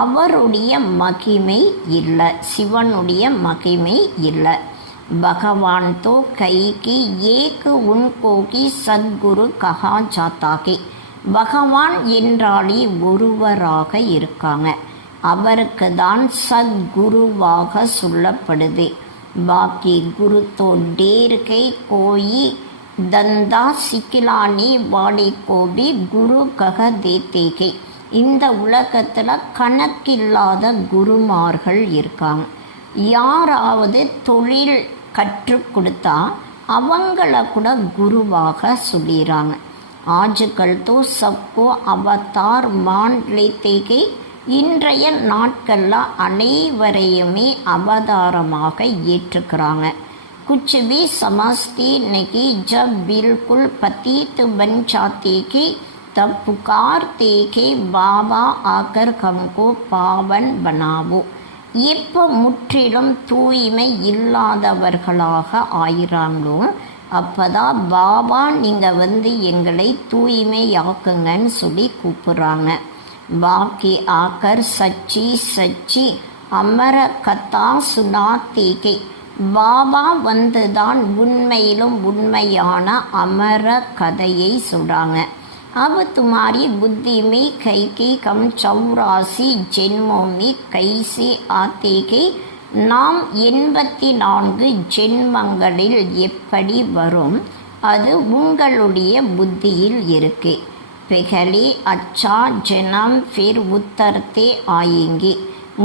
அவருடைய மகிமை இல்லை, சிவனுடைய மகிமை இல்லை. பகவான் தோ கைகி ஏக் உன்கோகி சத்குரு கஹா ஜாத்தாகி. பகவான் என்றாலே ஒருவராக இருக்காங்க. அவருக்கு தான் சத்குருவாக சொல்லப்படுது. பாக்கி குரு தோ டேர் கை கோயி தந்தா சிக்கிலானி வாடி கோபி குரு கக தேத்தேகே. இந்த உலகத்தில் கணக்கில்லாத குருமார்கள் இருக்காங்க. யாராவது தொழில் கற்றுக் கொடுத்தா அவங்கள கூட குருவாக சொல்லிடுறாங்க. ஆஜ்கல் தோ சப்கோ அவதார் மான் லேத்தேகே. இன்றைய நாட்களில் அனைவரையுமே அவதாரமாக ஏற்றுக்கிறாங்க. कुछ भी समझती नहीं. जब बिल्कुल पतित बन जाते कि तब पुकारते कि बाबा आकर हमको पावन बनावो. எப்போ முற்றிலும் தூய்மை இல்லாதவர்களாக ஆயிராங்களோ அப்போதான் பாபா நீங்கள் வந்து எங்களை தூய்மையாக்குங்கன்னு சொல்லி கூப்பிட்றாங்க. பாக்கி ஆக்கர் சச்சி சச்சி அமர கதா சுனாத்தேகே. பாபா வந்துதான் உண்மையிலும் உண்மையான அமர கதையை சொல்கிறாங்க. अब तुम्हारी बुद्धि में कई की कम 84 जन्मों में कैसे आते के. நாம் 84 ஜென்மங்களில் எப்படி வரும், அது உங்களுடைய புத்தியில் இருக்கு. பெகலி அச்சா ஜனம் ஃபிர் உத்தர்த்தே ஆயேங்கி.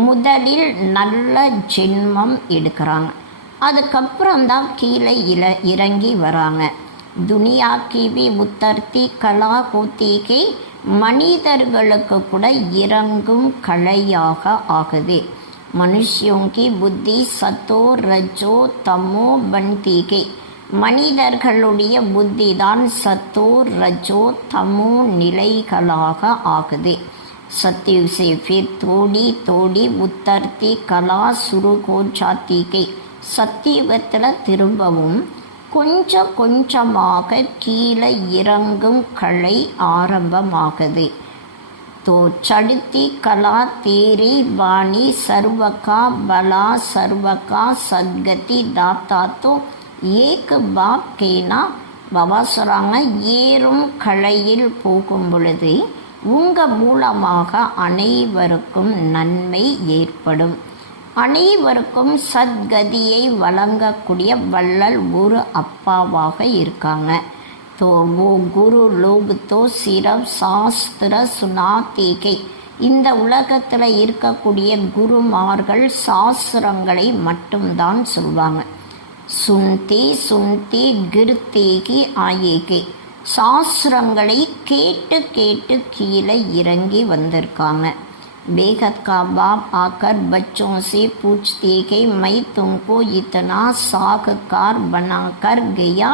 முதலில் நல்ல ஜென்மம் எடுக்கிறாங்க, அதுக்கப்புறம்தான் கீழே இறங்கி வராங்க. துனியா கி भी உத்தர்த்தி கலா ஹோத்திகே. மனிதர்களுக்கு கூட இறங்கும் கலையாக ஆகுது. மனுஷியோं की புத்தி சத்தோ ரஜோ தமோ பன்திகே. மனிதர்களுடைய புத்தி தான் சத்தோ ரஜோ தமோ நிலைகளாக ஆகுது. सत्युग से फिर थोड़ी थोड़ी உத்தர்த்தி கலா சுரு हो जाती है. சத்தியுகத்தில் திரும்பவும் கொஞ்சம் கொஞ்சமாக கீழே இறங்கும் கலை ஆரம்பமாகுது. तो चढ़ती कला तेरी वाणी सर्व का बला सर्व का सद्गति दाता तो एक बाप கேனா பாபா சொல்கிறாங்க, ஏறும் களையில் போகும் பொழுது உங்கள் மூலமாக அனைவருக்கும் நன்மை ஏற்படும், அனைவருக்கும் சத்கதியை வழங்கக்கூடிய வள்ளல் ஒரு அப்பாவாக இருக்காங்க. तो वो குரு லோக் तो सिर्फ சாஸ்திர சுனாத்தேகை, இந்த உலகத்தில் இருக்கக்கூடிய குருமார்கள் சாஸ்திரங்களை மட்டும்தான் சொல்வாங்க. சுன்தி சுன்தி கிருத்தேகி ஆயேகே, சாஸ்திரங்களை கேட்டு கேட்டு கீழே இறங்கி வந்திருக்காங்க. बेगत का बाप आकर बच्चों से पूछते कि मैं तुमको इतना साहकार बनाकर गया,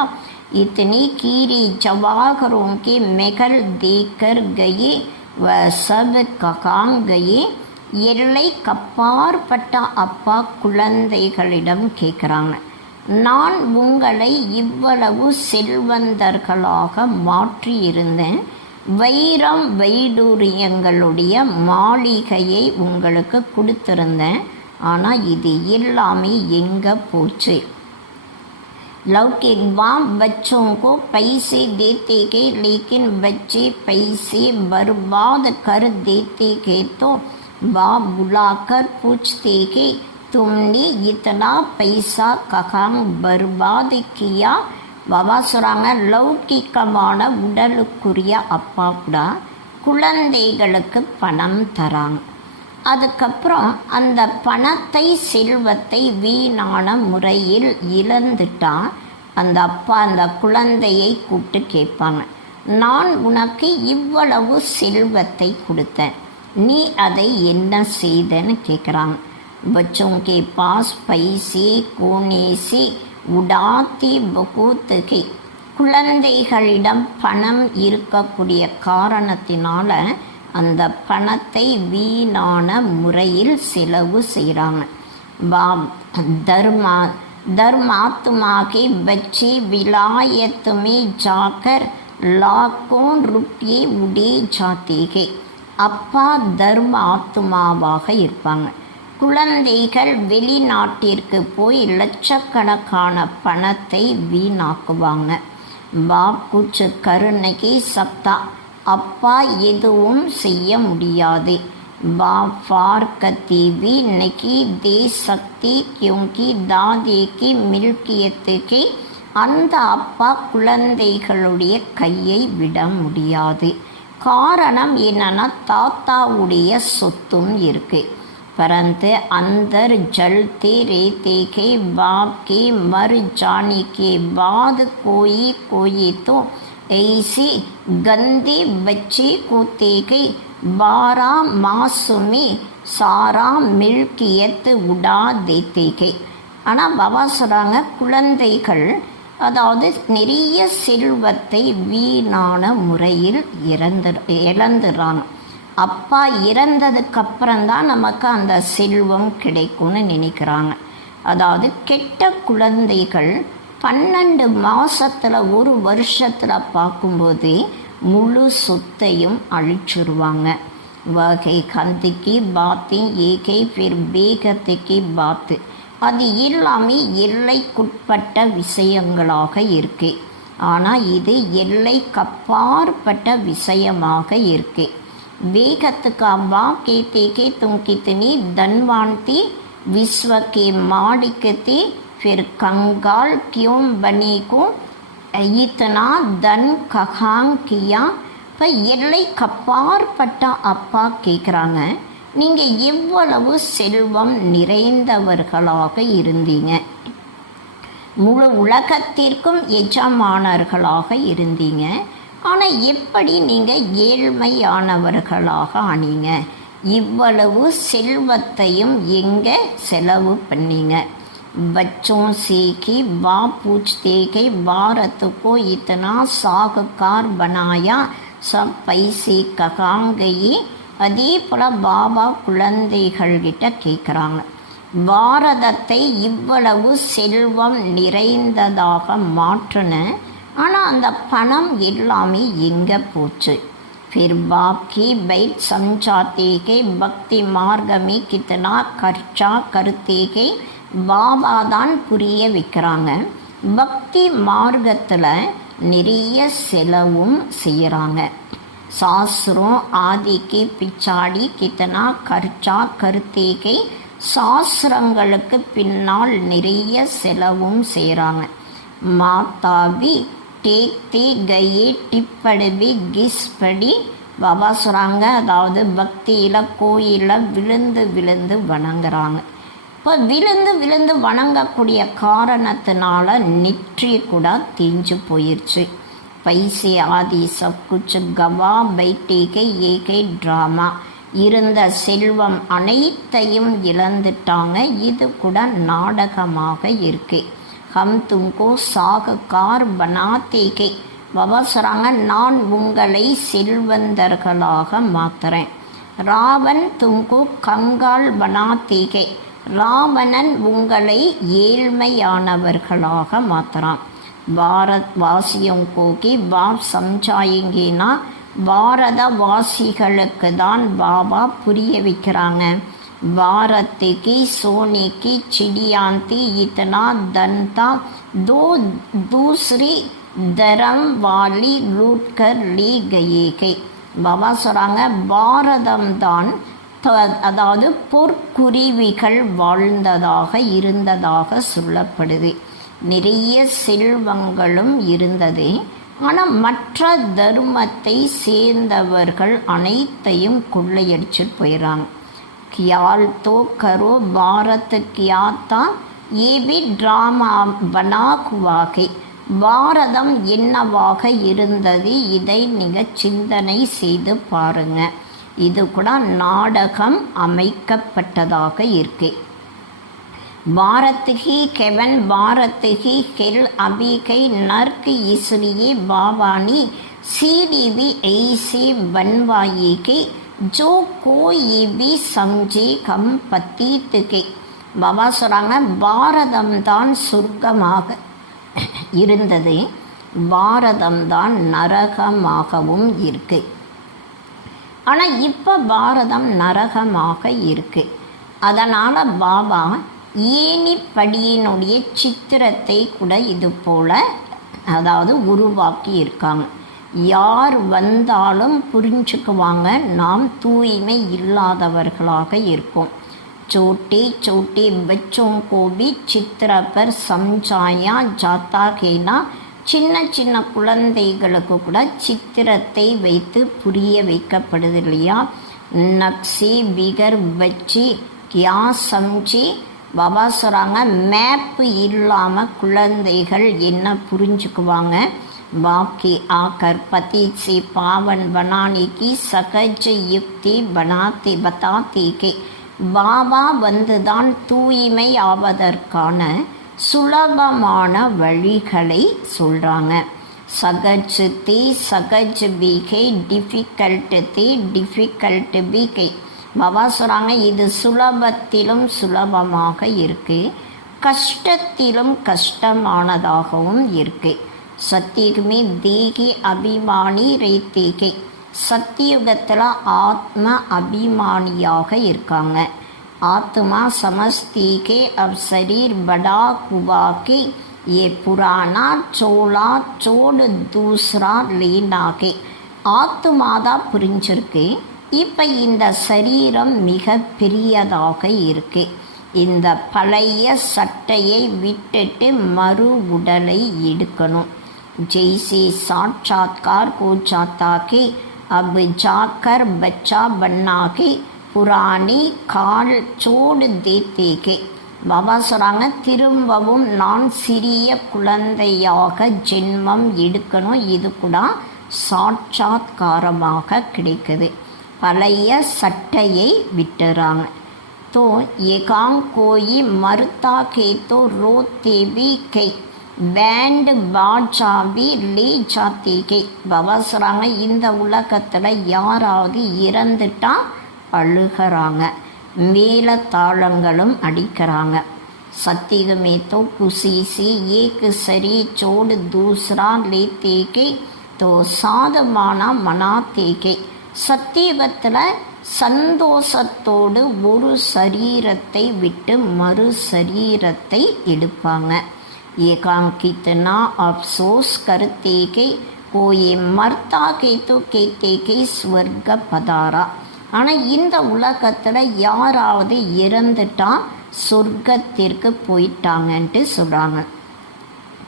इतनी कीरी जवाहरों के महल देकर गए, वह सब कहाँ गए? எல்லை கப்பாற்பட்ட அப்பா குழந்தைகளிடம் கேட்குறாங்க, நான் உங்களை இவ்வளவு செல்வந்தர்களாக மாற்றியிருந்தேன், வைரம் வைடூரியங்களுடைய மாளிகையை உங்களுக்கு கொடுத்திருந்தேன், ஆனால் இது எல்லாமே எங்கே போச்சு? लौकिक बाप बच्चों को पैसे देते के, लेकिन बच्चे पैसे बर्बाद कर देते के, तो बाप बुलाकर पूछते कि तुमने इतना पैसा कहाँ बर्बाद किया? பாபா சொல்கிறாங்க, லௌகிக்கமான உடலுக்குரிய அப்பா கூட குழந்தைகளுக்கு பணம் தராங்க. அதுக்கப்புறம் அந்த பணத்தை செல்வத்தை வீணான முறையில் இழந்துட்டா அந்த அப்பா அந்த குழந்தையை கூப்பிட்டு கேட்பாங்க, நான் உனக்கு இவ்வளவு செல்வத்தை கொடுத்தேன், நீ அதை என்ன செய்தன்னு கேட்குறாங்க. बच्चों के पास पैसे कोने से உடாத்தி பகூத்துகை, குழந்தைகளிடம் பணம் இருக்கக்கூடிய காரணத்தினால அந்த பணத்தை வீணான முறையில் செலவு செய்கிறாங்க. பாப் धर्मात्मा के बच्चे विलायत में जाकर लाखों रुपये उड़े जाते हैं. அப்பா தர்ம ஆத்மாவாக இருப்பாங்க. குழந்தைகள் வெளிநாட்டிற்கு போய் லட்சக்கணக்கான பணத்தை வீணாக்குவாங்க. பாப் குச் கருணைக்கு சக்தா, அப்பா எதுவும் செய்ய முடியாது. बाप फार कती भी नहीं दे सकती क्योंकि दादी की मिल्कियत के, அந்த அப்பா குழந்தைகளுடைய கையை விட முடியாது. காரணம் என்னன்னா தாத்தாவுடைய சொத்தும் இருக்கு. परंतु अंदर जलते रहते के बाप के मर जाने के बाद कोई तो ऐसे गंदे बच्चे को देखे 12 मास में सारा मिल्कियत उड़ा देते के. ஆனால் பாபா சொல்கிறாங்க, குழந்தைகள் அதாவது நிறைய செல்வத்தை வீணான முறையில் இழந்துடுறாங்க. அப்பா இறந்ததுக்கப்புறம்தான் நமக்கு அந்த செல்வம் கிடைக்கும்னு நினைக்கிறாங்க. அதாவது கெட்ட குழந்தைகள் 12 மாதத்தில் ஒரு வருஷத்தில் பார்க்கும்போது முழு சொத்தையும் அழிச்சிருவாங்க. வகை கந்திக்கு பாத்து ஏகை பிற பேகத்துக்கு பாத்து, அது எல்லாமே எல்லைக்குட்பட்ட விஷயங்களாக இருக்கு. ஆனால் இது எல்லைக்கப்பாற்பட்ட விஷயமாக இருக்கு. बेगत बाप कहते कि तुम कितनी धनवान थी, विश्व के मालिक थे, फिर कंगाल क्यों बने को, इतना धन कहाँ किया? இப்போ எல்லைக்கப்பாற்பட்ட அப்பா கேட்குறாங்க, நீங்கள் எவ்வளவு செல்வம் நிறைந்தவர்களாக இருந்தீங்க, முழு உலகத்திற்கும் எஜமானர்களாக இருந்தீங்க, ஆனால் எப்படி நீங்கள் ஏழ்மையானவர்களாக ஆனீங்க? இவ்வளவு செல்வத்தையும் எங்கே செலவு பண்ணீங்க? बच्चों से कि बाप पूछते कि भारत को इतना साहूकार बनाया, सब पैसे कहाँ गए? அதே போல் பாபா குழந்தைகள்கிட்ட கேட்குறாங்க, பாரதத்தை இவ்வளவு செல்வம் நிறைந்ததாக மாற்றின, ஆனால் அந்த பணம் எல்லாமே எங்கே போச்சு? फिर बाप की बैठ समझाते के பக்தி மார்க்கமே கித்தனா கர்ச்சா கருத்தேகே பாபா தான் புரிய வைக்கிறாங்க. பக்தி மார்க்கத்தில் நிறைய செலவும் செய்கிறாங்க. சாஸ்திரம் ஆதிக்கு பிச்சாடி கித்தனா கர்ச்சா கருத்தேகே சாஸ்திரங்களுக்கு பின்னால் நிறைய செலவும் செய்கிறாங்க. மாதாவி டேக்தே கயே டிப்படவி கிஸ்படி பாபா சொல்கிறாங்க. அதாவது பக்தியில் கோயிலில் விழுந்து விழுந்து வணங்குறாங்க. இப்போ விழுந்து விழுந்து வணங்கக்கூடிய காரணத்தினால நெற்றி கூட தீஞ்சு போயிடுச்சு. பைசே ஆதி சப்குச் கவா பைட்டேகை ஏகை ட்ராமா இருந்த செல்வம் அனைத்தையும் இழந்துட்டாங்க. இது கூட நாடகமாக இருக்கு. ஹம் தும்கோ சாகுகார் பனாத்தேகே பாபா சொல்கிறாங்க, நான் உங்களை செல்வந்தர்களாக மாத்துறேன். ராவன் தும்கோ கங்கால் பனாத்தேகே ராவணன் உங்களை ஏழ்மையானவர்களாக மாத்துறான். பாரத் வாசியோं को कि बाप समझाएंगेனா பாரத வாசிகளுக்கு தான் பாபா புரிய வைக்கிறாங்க. பாரத் की सोने की चिड़ियांती इतना धन था दो दूसरी धर्म वाली लूट कर ली गए के பாபா சொல்கிறாங்க, பாரதம் தான் அதாவது பொற்குருவிகள் வாழ்ந்ததாக இருந்ததாக சொல்லப்படுது. நிறைய செல்வங்களும் இருந்தது. ஆனால் மற்ற தர்மத்தை சேர்ந்தவர்கள் அனைத்தையும் கொள்ளையடிச்சுட்டு போயிடறாங்க. கியால் தோ கரோ பாரத் கியாத்தா ஏபி ட்ராமா பனாகுவாகை பாரதம் என்னவாக இருந்தது, இதை நீங்கள் சிந்தனை செய்து பாருங்க. இது கூட நாடகம் அமைக்கப்பட்டதாக இருக்கு. भारत ही केवन भारत ही खेल अभी कई नर्क इसलिए बाबा ने सीढ़ी भी ऐसे बनवाई के जो कोई भी समझे कम पतित के பாபா சொல்கிறாங்க, பாரதம் தான் சொர்க்கமாக இருந்தது, பாரதம் தான் நரகமாகவும் இருக்கு. ஆனால் இப்போ பாரதம் நரகமாக இருக்கு. அதனால் பாபா ஏணிப்படியினுடைய சித்திரத்தை கூட இது போல் அதாவது உருவாக்கி இருக்காங்க. யார் வந்தாலும் புரிஞ்சுக்குவாங்க நாம் தூய்மை இல்லாதவர்களாக இருக்கோம். छोटे छोटे बच्चों को भी चित्र पर समझाया जाता है ना. சின்ன சின்ன குழந்தைகளுக்கு கூட சித்திரத்தை வைத்து புரிய வைக்கப்படுது இல்லையா. நக்ஷே பிகர் பச்சி கியா சம்ஜி பாபா சொல்கிறாங்க, மேப்பு இல்லாமல் குழந்தைகள் என்ன புரிஞ்சுக்குவாங்க. பாக்கி ஆக்கர் பதி से पावन बनाने की सहज युक्ति बनाते बताते के பாபா வந்து தான் தூய்மை ஆவதற்கான சுலபமான வழிகளை சொல்கிறாங்க. சகஜ் தே சகஜ் பீகை டிஃபிகல்ட் தே டிஃபிகல்ட் பீகை பாபா சொல்கிறாங்க, இது சுலபத்திலும் சுலபமாக இருக்குது, கஷ்டத்திலும் கஷ்டமானதாகவும் இருக்குது. சத்தியுகமே தேகி அபிமானி ரேத்தேகை சத்தியுகத்தில் ஆத்ம அபிமானியாக இருக்காங்க. ஆத்மா சமஸ்தீகே அப் சரீர் படா குவாகே ये पुराना चोला चोड़ दूसरा लेनागे ஆத்மாதா புரிஞ்சிருக்கு. இப்போ இந்த சரீரம் மிக பெரியதாக இருக்கு. இந்த பழைய சட்டையை விட்டுட்டு மறு உடலை எடுக்கணும். ஜெய்சி சாட்சாத்கார் கோ जाता के अब जाकर बच्चा बनना के पुरानी काल छोड़ देते के பாபா சொல்கிறாங்க, திரும்பவும் நான் சிறிய குழந்தையாக ஜென்மம் எடுக்கணும். இது கூட சாட்சாத்காரமாக கிடைக்குது. பழைய சட்டையை விட்டுறாங்க. तो एकांग कोई मरता के तो रोते भी के बैंड बाजा भी ले जाते के பாபா சொல்கிறாங்க, இந்த உலகத்தில் யாராவது இறந்துட்டா அழுகிறாங்க, மேல தாளங்களும் அடிக்கிறாங்க. சத்தியுகமே तो खुशी से एक शरीर छोड़ दूसरा लेते के तो சாதமானா மனாத்தேகை சத்தியுகத்தில் சந்தோஷத்தோடு ஒரு சரீரத்தை விட்டு மறு சரீரத்தை எடுப்பாங்க. ஏகாங்கித்னா அப்சோஸ் கருத்தேகை கோயே மர்த்தா கேத்து கேத்தேகை ஸ்வர்க பதாரா. ஆனால் இந்த உலகத்தில் யாராவது இறந்துட்டா சொர்க்கத்திற்கு போயிட்டாங்கன்ட்டு சொல்கிறாங்க.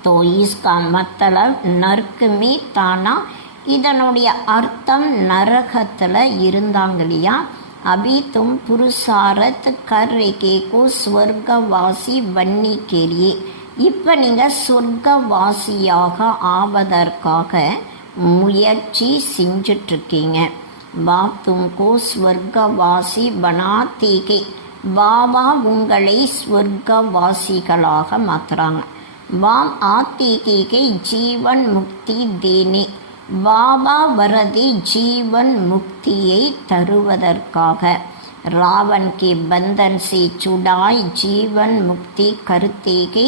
तो इसका मतलब नर्क में தானா, இதனுடைய அர்த்தம் நரகத்தில் இருந்தாங்க இல்லையா. अभी तुम पुरुषार्थ कर रहे को स्वर्गवासी बनने के लिए, இப்போ நீங்கள் சொர்க்கவாசியாக ஆவதற்காக முயற்சி செஞ்சிட்ருக்கீங்க. பாப் தும்கோ ஸ்வர்கவாசி பனாத்தேகை, பாபா உங்களை ஸ்வர்கவாசிகளாக மாற்றுறாங்க. வாம் ஆத்தேகை ஜீவன் முக்தி தேனே, பாபா வரதி ஜீவன் முக்தியை தருவதற்காக. ராவன் கே பந்தன் சே சுடாய் ஜீவன் முக்தி கருத்தேகை,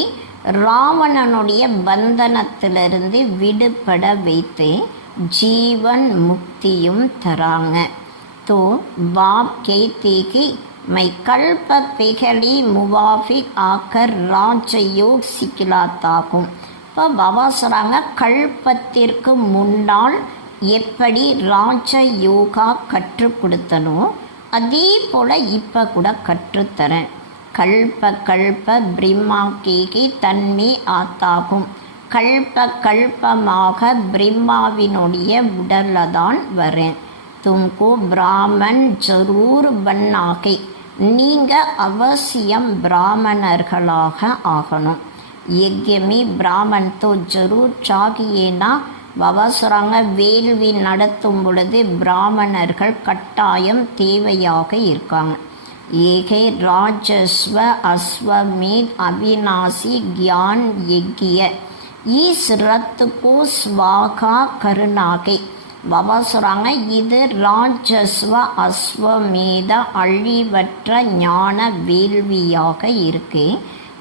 ராவணனுடைய பந்தனத்திலிருந்து விடுபட வைத்து ஜீவன் முக்தியும் தராங்க. तो बाप कहते कि मैं कल्प पहली मुवाफिक आकर राजयोग सिखलाता हूँ. இப்போ பாபா சொல்கிறாங்க, கல்பத்திற்கு முன்னால் எப்படி ராஜ யோகா கற்றுக் கொடுத்தனோ அதே போல் இப்போ கூட கற்றுத்தரேன். கல்ப கல்ப பிரம்மா கேகி தன்மை ஆத்தாகும், கல்ப கல்பமாக பிரம்மாவினுடைய உடலில் தான் வரேன். तुमको ब्राह्मण जरूर बनना है, நீங்கள் அவசியம் பிராமணர்களாக ஆகணும். யஜ்யமே பிராமன் தோ ஜரூர் சாகியேனா, வவசுறாங்க வேள்வி நடத்தும் பொழுது பிராமணர்கள் கட்டாயம் தேவையாக இருக்காங்க. ஏகே ராஜஸ்வ அஸ்வமேத் அவிநாசி கியான் யஜ்ய, ஈஸ் ரத்துக்கோ ஸ்வாகா கருணாகை. பாபா சொல்கிறாங்க, இது ராஜஸ்வ அஸ்வமேத அழிவற்ற ஞான வேள்வியாக இருக்கு.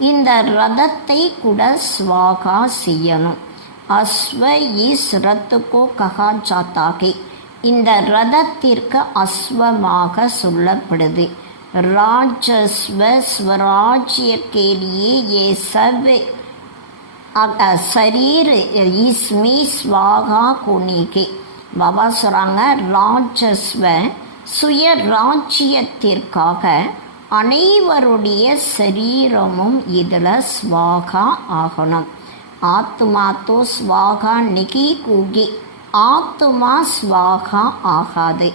இந்த ரதத்தை கூட ஸ்வாகா செய்யணும். அஸ்வ இஸ் ரத்துக்கோ கஹா ஜாத்தாகே, இந்த ரதத்திற்கு அஸ்வமாக சொல்லப்படுது. ராஜஸ்வ ஸ்வராஜ்ய கேலியே ஏ சவ் शरीर इसमें स्वाहा होने के. பாபா சொல்கிறாங்க, ராஜஸ்வ சுய ராஜ்யத்திற்காக அனைவருடைய சரீரமும் இதில் ஸ்வாகா ஆகணும். ஆத்மா தோ ஸ்வாகா நெகி கூகி, ஆத்மா ஸ்வாகா ஆகாது.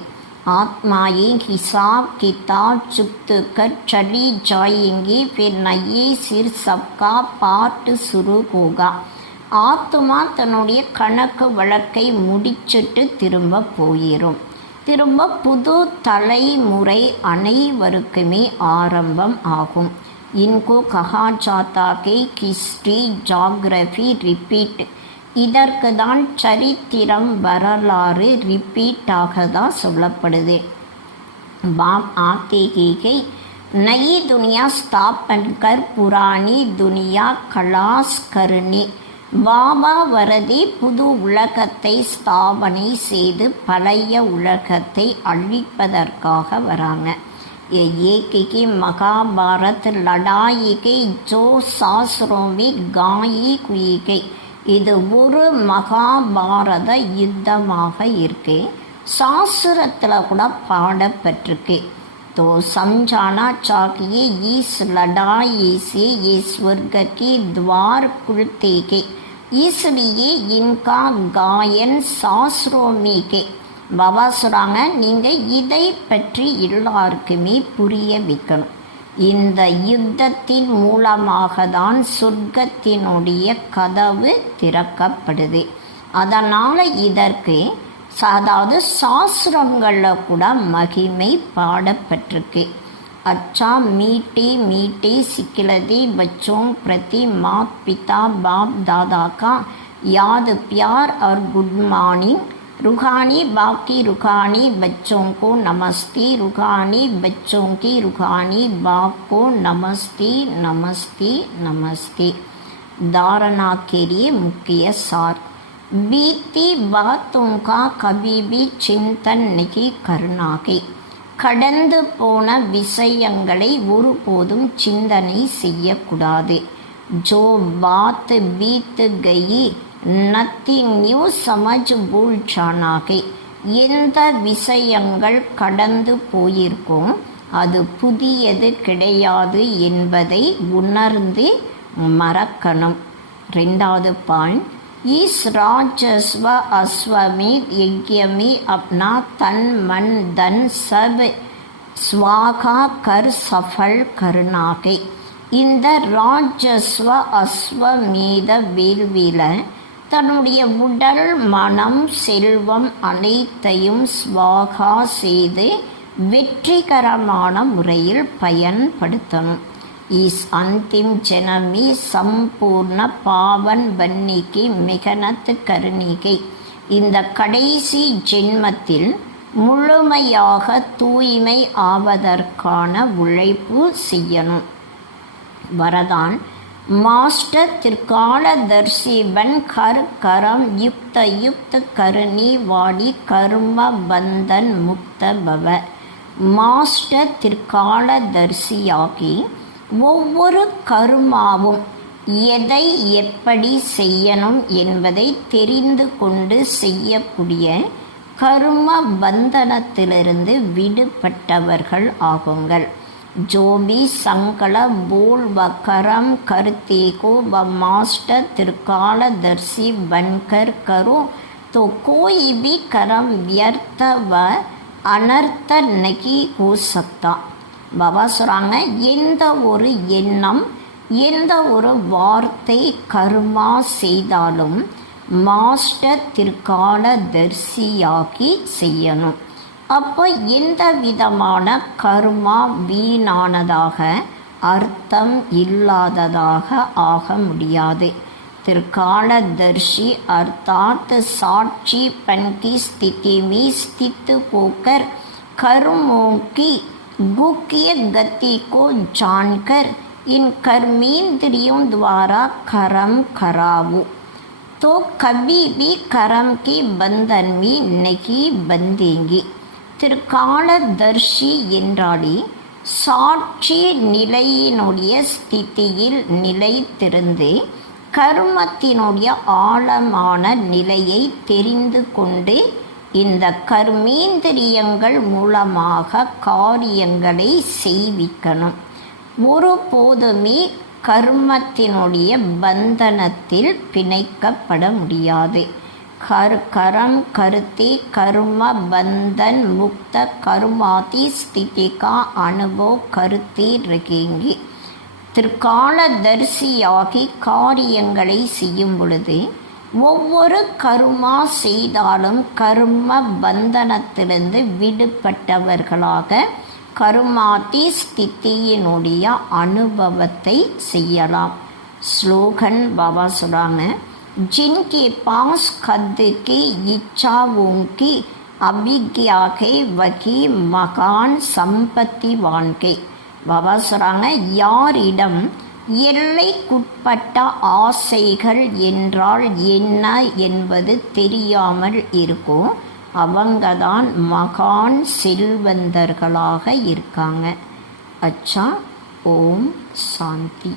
आत्माएं हिसाब किताब चुप्त कर चली जाएंगी, फिर नए सिर सबका पार्ट शुरू होगा. ஆத்மா தன்னுடைய கணக்கு வழக்கை முடிச்சிட்டு திரும்ப போயிடும். திரும்ப புது தலைமுறை அனைவருக்குமே ஆரம்பம் ஆகும். இன்கோ கஹா ஜாத்தா கே ஹிஸ்ட்ரி ஜாகிரபி ரிப்பீட், இதற்கு தான் சரித்திரம் வரலாறு ரிப்பீட்டாக தான் சொல்லப்படுது. பாப் ஆத்தேகை நயி துனியா ஸ்தாபன் கர் புராணி துனியா கலாஸ் கருணி. பாபா வரதி புது உலகத்தை ஸ்தாபனை செய்து பழைய உலகத்தை அழிப்பதற்காக வராங்க. ஏகி மகாபாரத் லடாயிகை ஜோ சாஸ்ரோமி காயி குயிகை, இது ஒரு மகாபாரத யுத்தமாக இருக்கு. சாஸ்திரத்தில் கூட பாடப்பட்டிருக்கு. तो समझाना चाहिए इस लड़ाई से ये स्वर्ग के द्वार खुलते के, इसलिए इनका गायन शास्त्रों में के. பாபா சொல்கிறாங்க, நீங்கள் இதை பற்றி எல்லாருக்குமே புரிய வைக்கணும். இந்த யுத்தத்தின் மூலமாக தான் சொர்க்கத்தினுடைய கதவு திறக்கப்படுது. அதனால் இதற்கு அதாவது சாஸ்திரங்களில் கூட மகிமை பாடப்பட்டிருக்கு. अच्छा मीठे मीठे सिखलते बच्चों प्रति मात पिता बाप दादा का याद प्यार और गुड मॉर्निंग. रूहानी बाप की रूहानी बच्चों को नमस्ते, रूहानी बच्चों की रूहानी बाप को नमस्ते नमस्ते नमस्ते. धारणा के लिए मुख्य सार, बीती बातों का कभी भी चिंतन नहीं करना है. கடந்து போன விஷயங்களை ஒருபோதும் சிந்தனை செய்யக்கூடாது. जो बात बीत गई नथिंग न्यू समझ भूल जाना है. எந்த விஷயங்கள் கடந்து போயிருக்கும் அது புதியது கிடையாது என்பதை உணர்ந்து மறக்கணும். 2வது பாயிண்ட், इस राजस्व अश्वमेध यज्ञ में अपना तन मन धन सब स्वाहा कर सफल करना है. இந்த ராஜஸ்வ அஸ்வமேத வேள்வியில தன்னுடைய உடல் மனம் செல்வம் அனைத்தையும் ஸ்வாகா செய்து வெற்றிகரமான முறையில் பயன்படுத்தணும். इस अंतिम जन्म में संपूर्ण पावन बनने की मेहनत करनी है. இந்த கடைசி ஜென்மத்தில் முழுமையாக தூய்மை ஆவதற்கான உழைப்பு செய்யணும். வரதான், मास्टर त्रिकालदर्शी बन हर कर्म युक्त युक्त करनी वाड़ी कर्म बंधन मुक्त भव. மாஸ்டர் திரிகாலதர்சியாகி ஒவ்வொரு கருமாவும் எதை எப்படி செய்யணும் என்பதை தெரிந்து கொண்டு செய்யக்கூடிய கர்ம பந்தனத்திலிருந்து விடுபட்டவர்கள் ஆகுங்கள். जो भी संकल्प बोल व कर्म करते को व मास्टर त्रिकालदर्शी बनकर करो तो कोई भी कर्म व्यर्थ व अनर्थ नहीं हो सकता. பாபா சொல்கிறாங்க, எந்த ஒரு எண்ணம் எந்த ஒரு வார்த்தை கர்மா செய்தாலும் மாஸ்டர் திரிகாலதர்சியாகி செய்யணும். அப்போ எந்த விதமான கர்மா வீணானதாக அர்த்தம் இல்லாததாக ஆக முடியாது. त्रिकालदर्शी अर्थात साक्षी पन की स्थिति में स्थित होकर कर्मों की गुह्य गति को जानकर इन कर्मेंद्रियों द्वारा कर्म कराओ तो कभी भी कर्म के बंधन में नहीं बंधेंगे. திருக்காலதர்ஷி என்றாலே சாட்சி நிலையினுடைய ஸ்திதியில் நிலைத்திருந்து கர்மத்தினுடைய ஆழமான நிலையை தெரிந்து கொண்டு இந்த கர்மேந்திரியங்கள் மூலமாக காரியங்களை செய்விக்கணும். ஒருபோதுமே கர்மத்தினுடைய பந்தனத்தில் பிணைக்கப்பட முடியாது. कर्म करते कर्म बंधन मुक्त कर्माती स्थिति का अनुभव करते रहेंगे. திருக்காலதர்சியாகி காரியங்களை செய்யும் பொழுது ஒவ்வொரு கர்மா செய்தாலும் கர்ம பந்தனத்திலிருந்து விடுபட்டவர்களாக கர்மாதி ஸ்திதியினுடைய அனுபவத்தை செய்யலாம். ஸ்லோகன் பாபா சொல்கிறாங்க, जिनके पास खद की इच्छाओं की अभिज्ञा है वही मकान संपत्तिवान के. பாபா சொல்கிறாங்க, யாரிடம் எல்லைக்குட்பட்ட ஆசைகள் என்றால் என்ன என்பது தெரியாமல் இருக்கோ அவங்க தான் மகான் செல்வந்தர்களாக இருக்காங்க. அச்சா, ஓம் சாந்தி.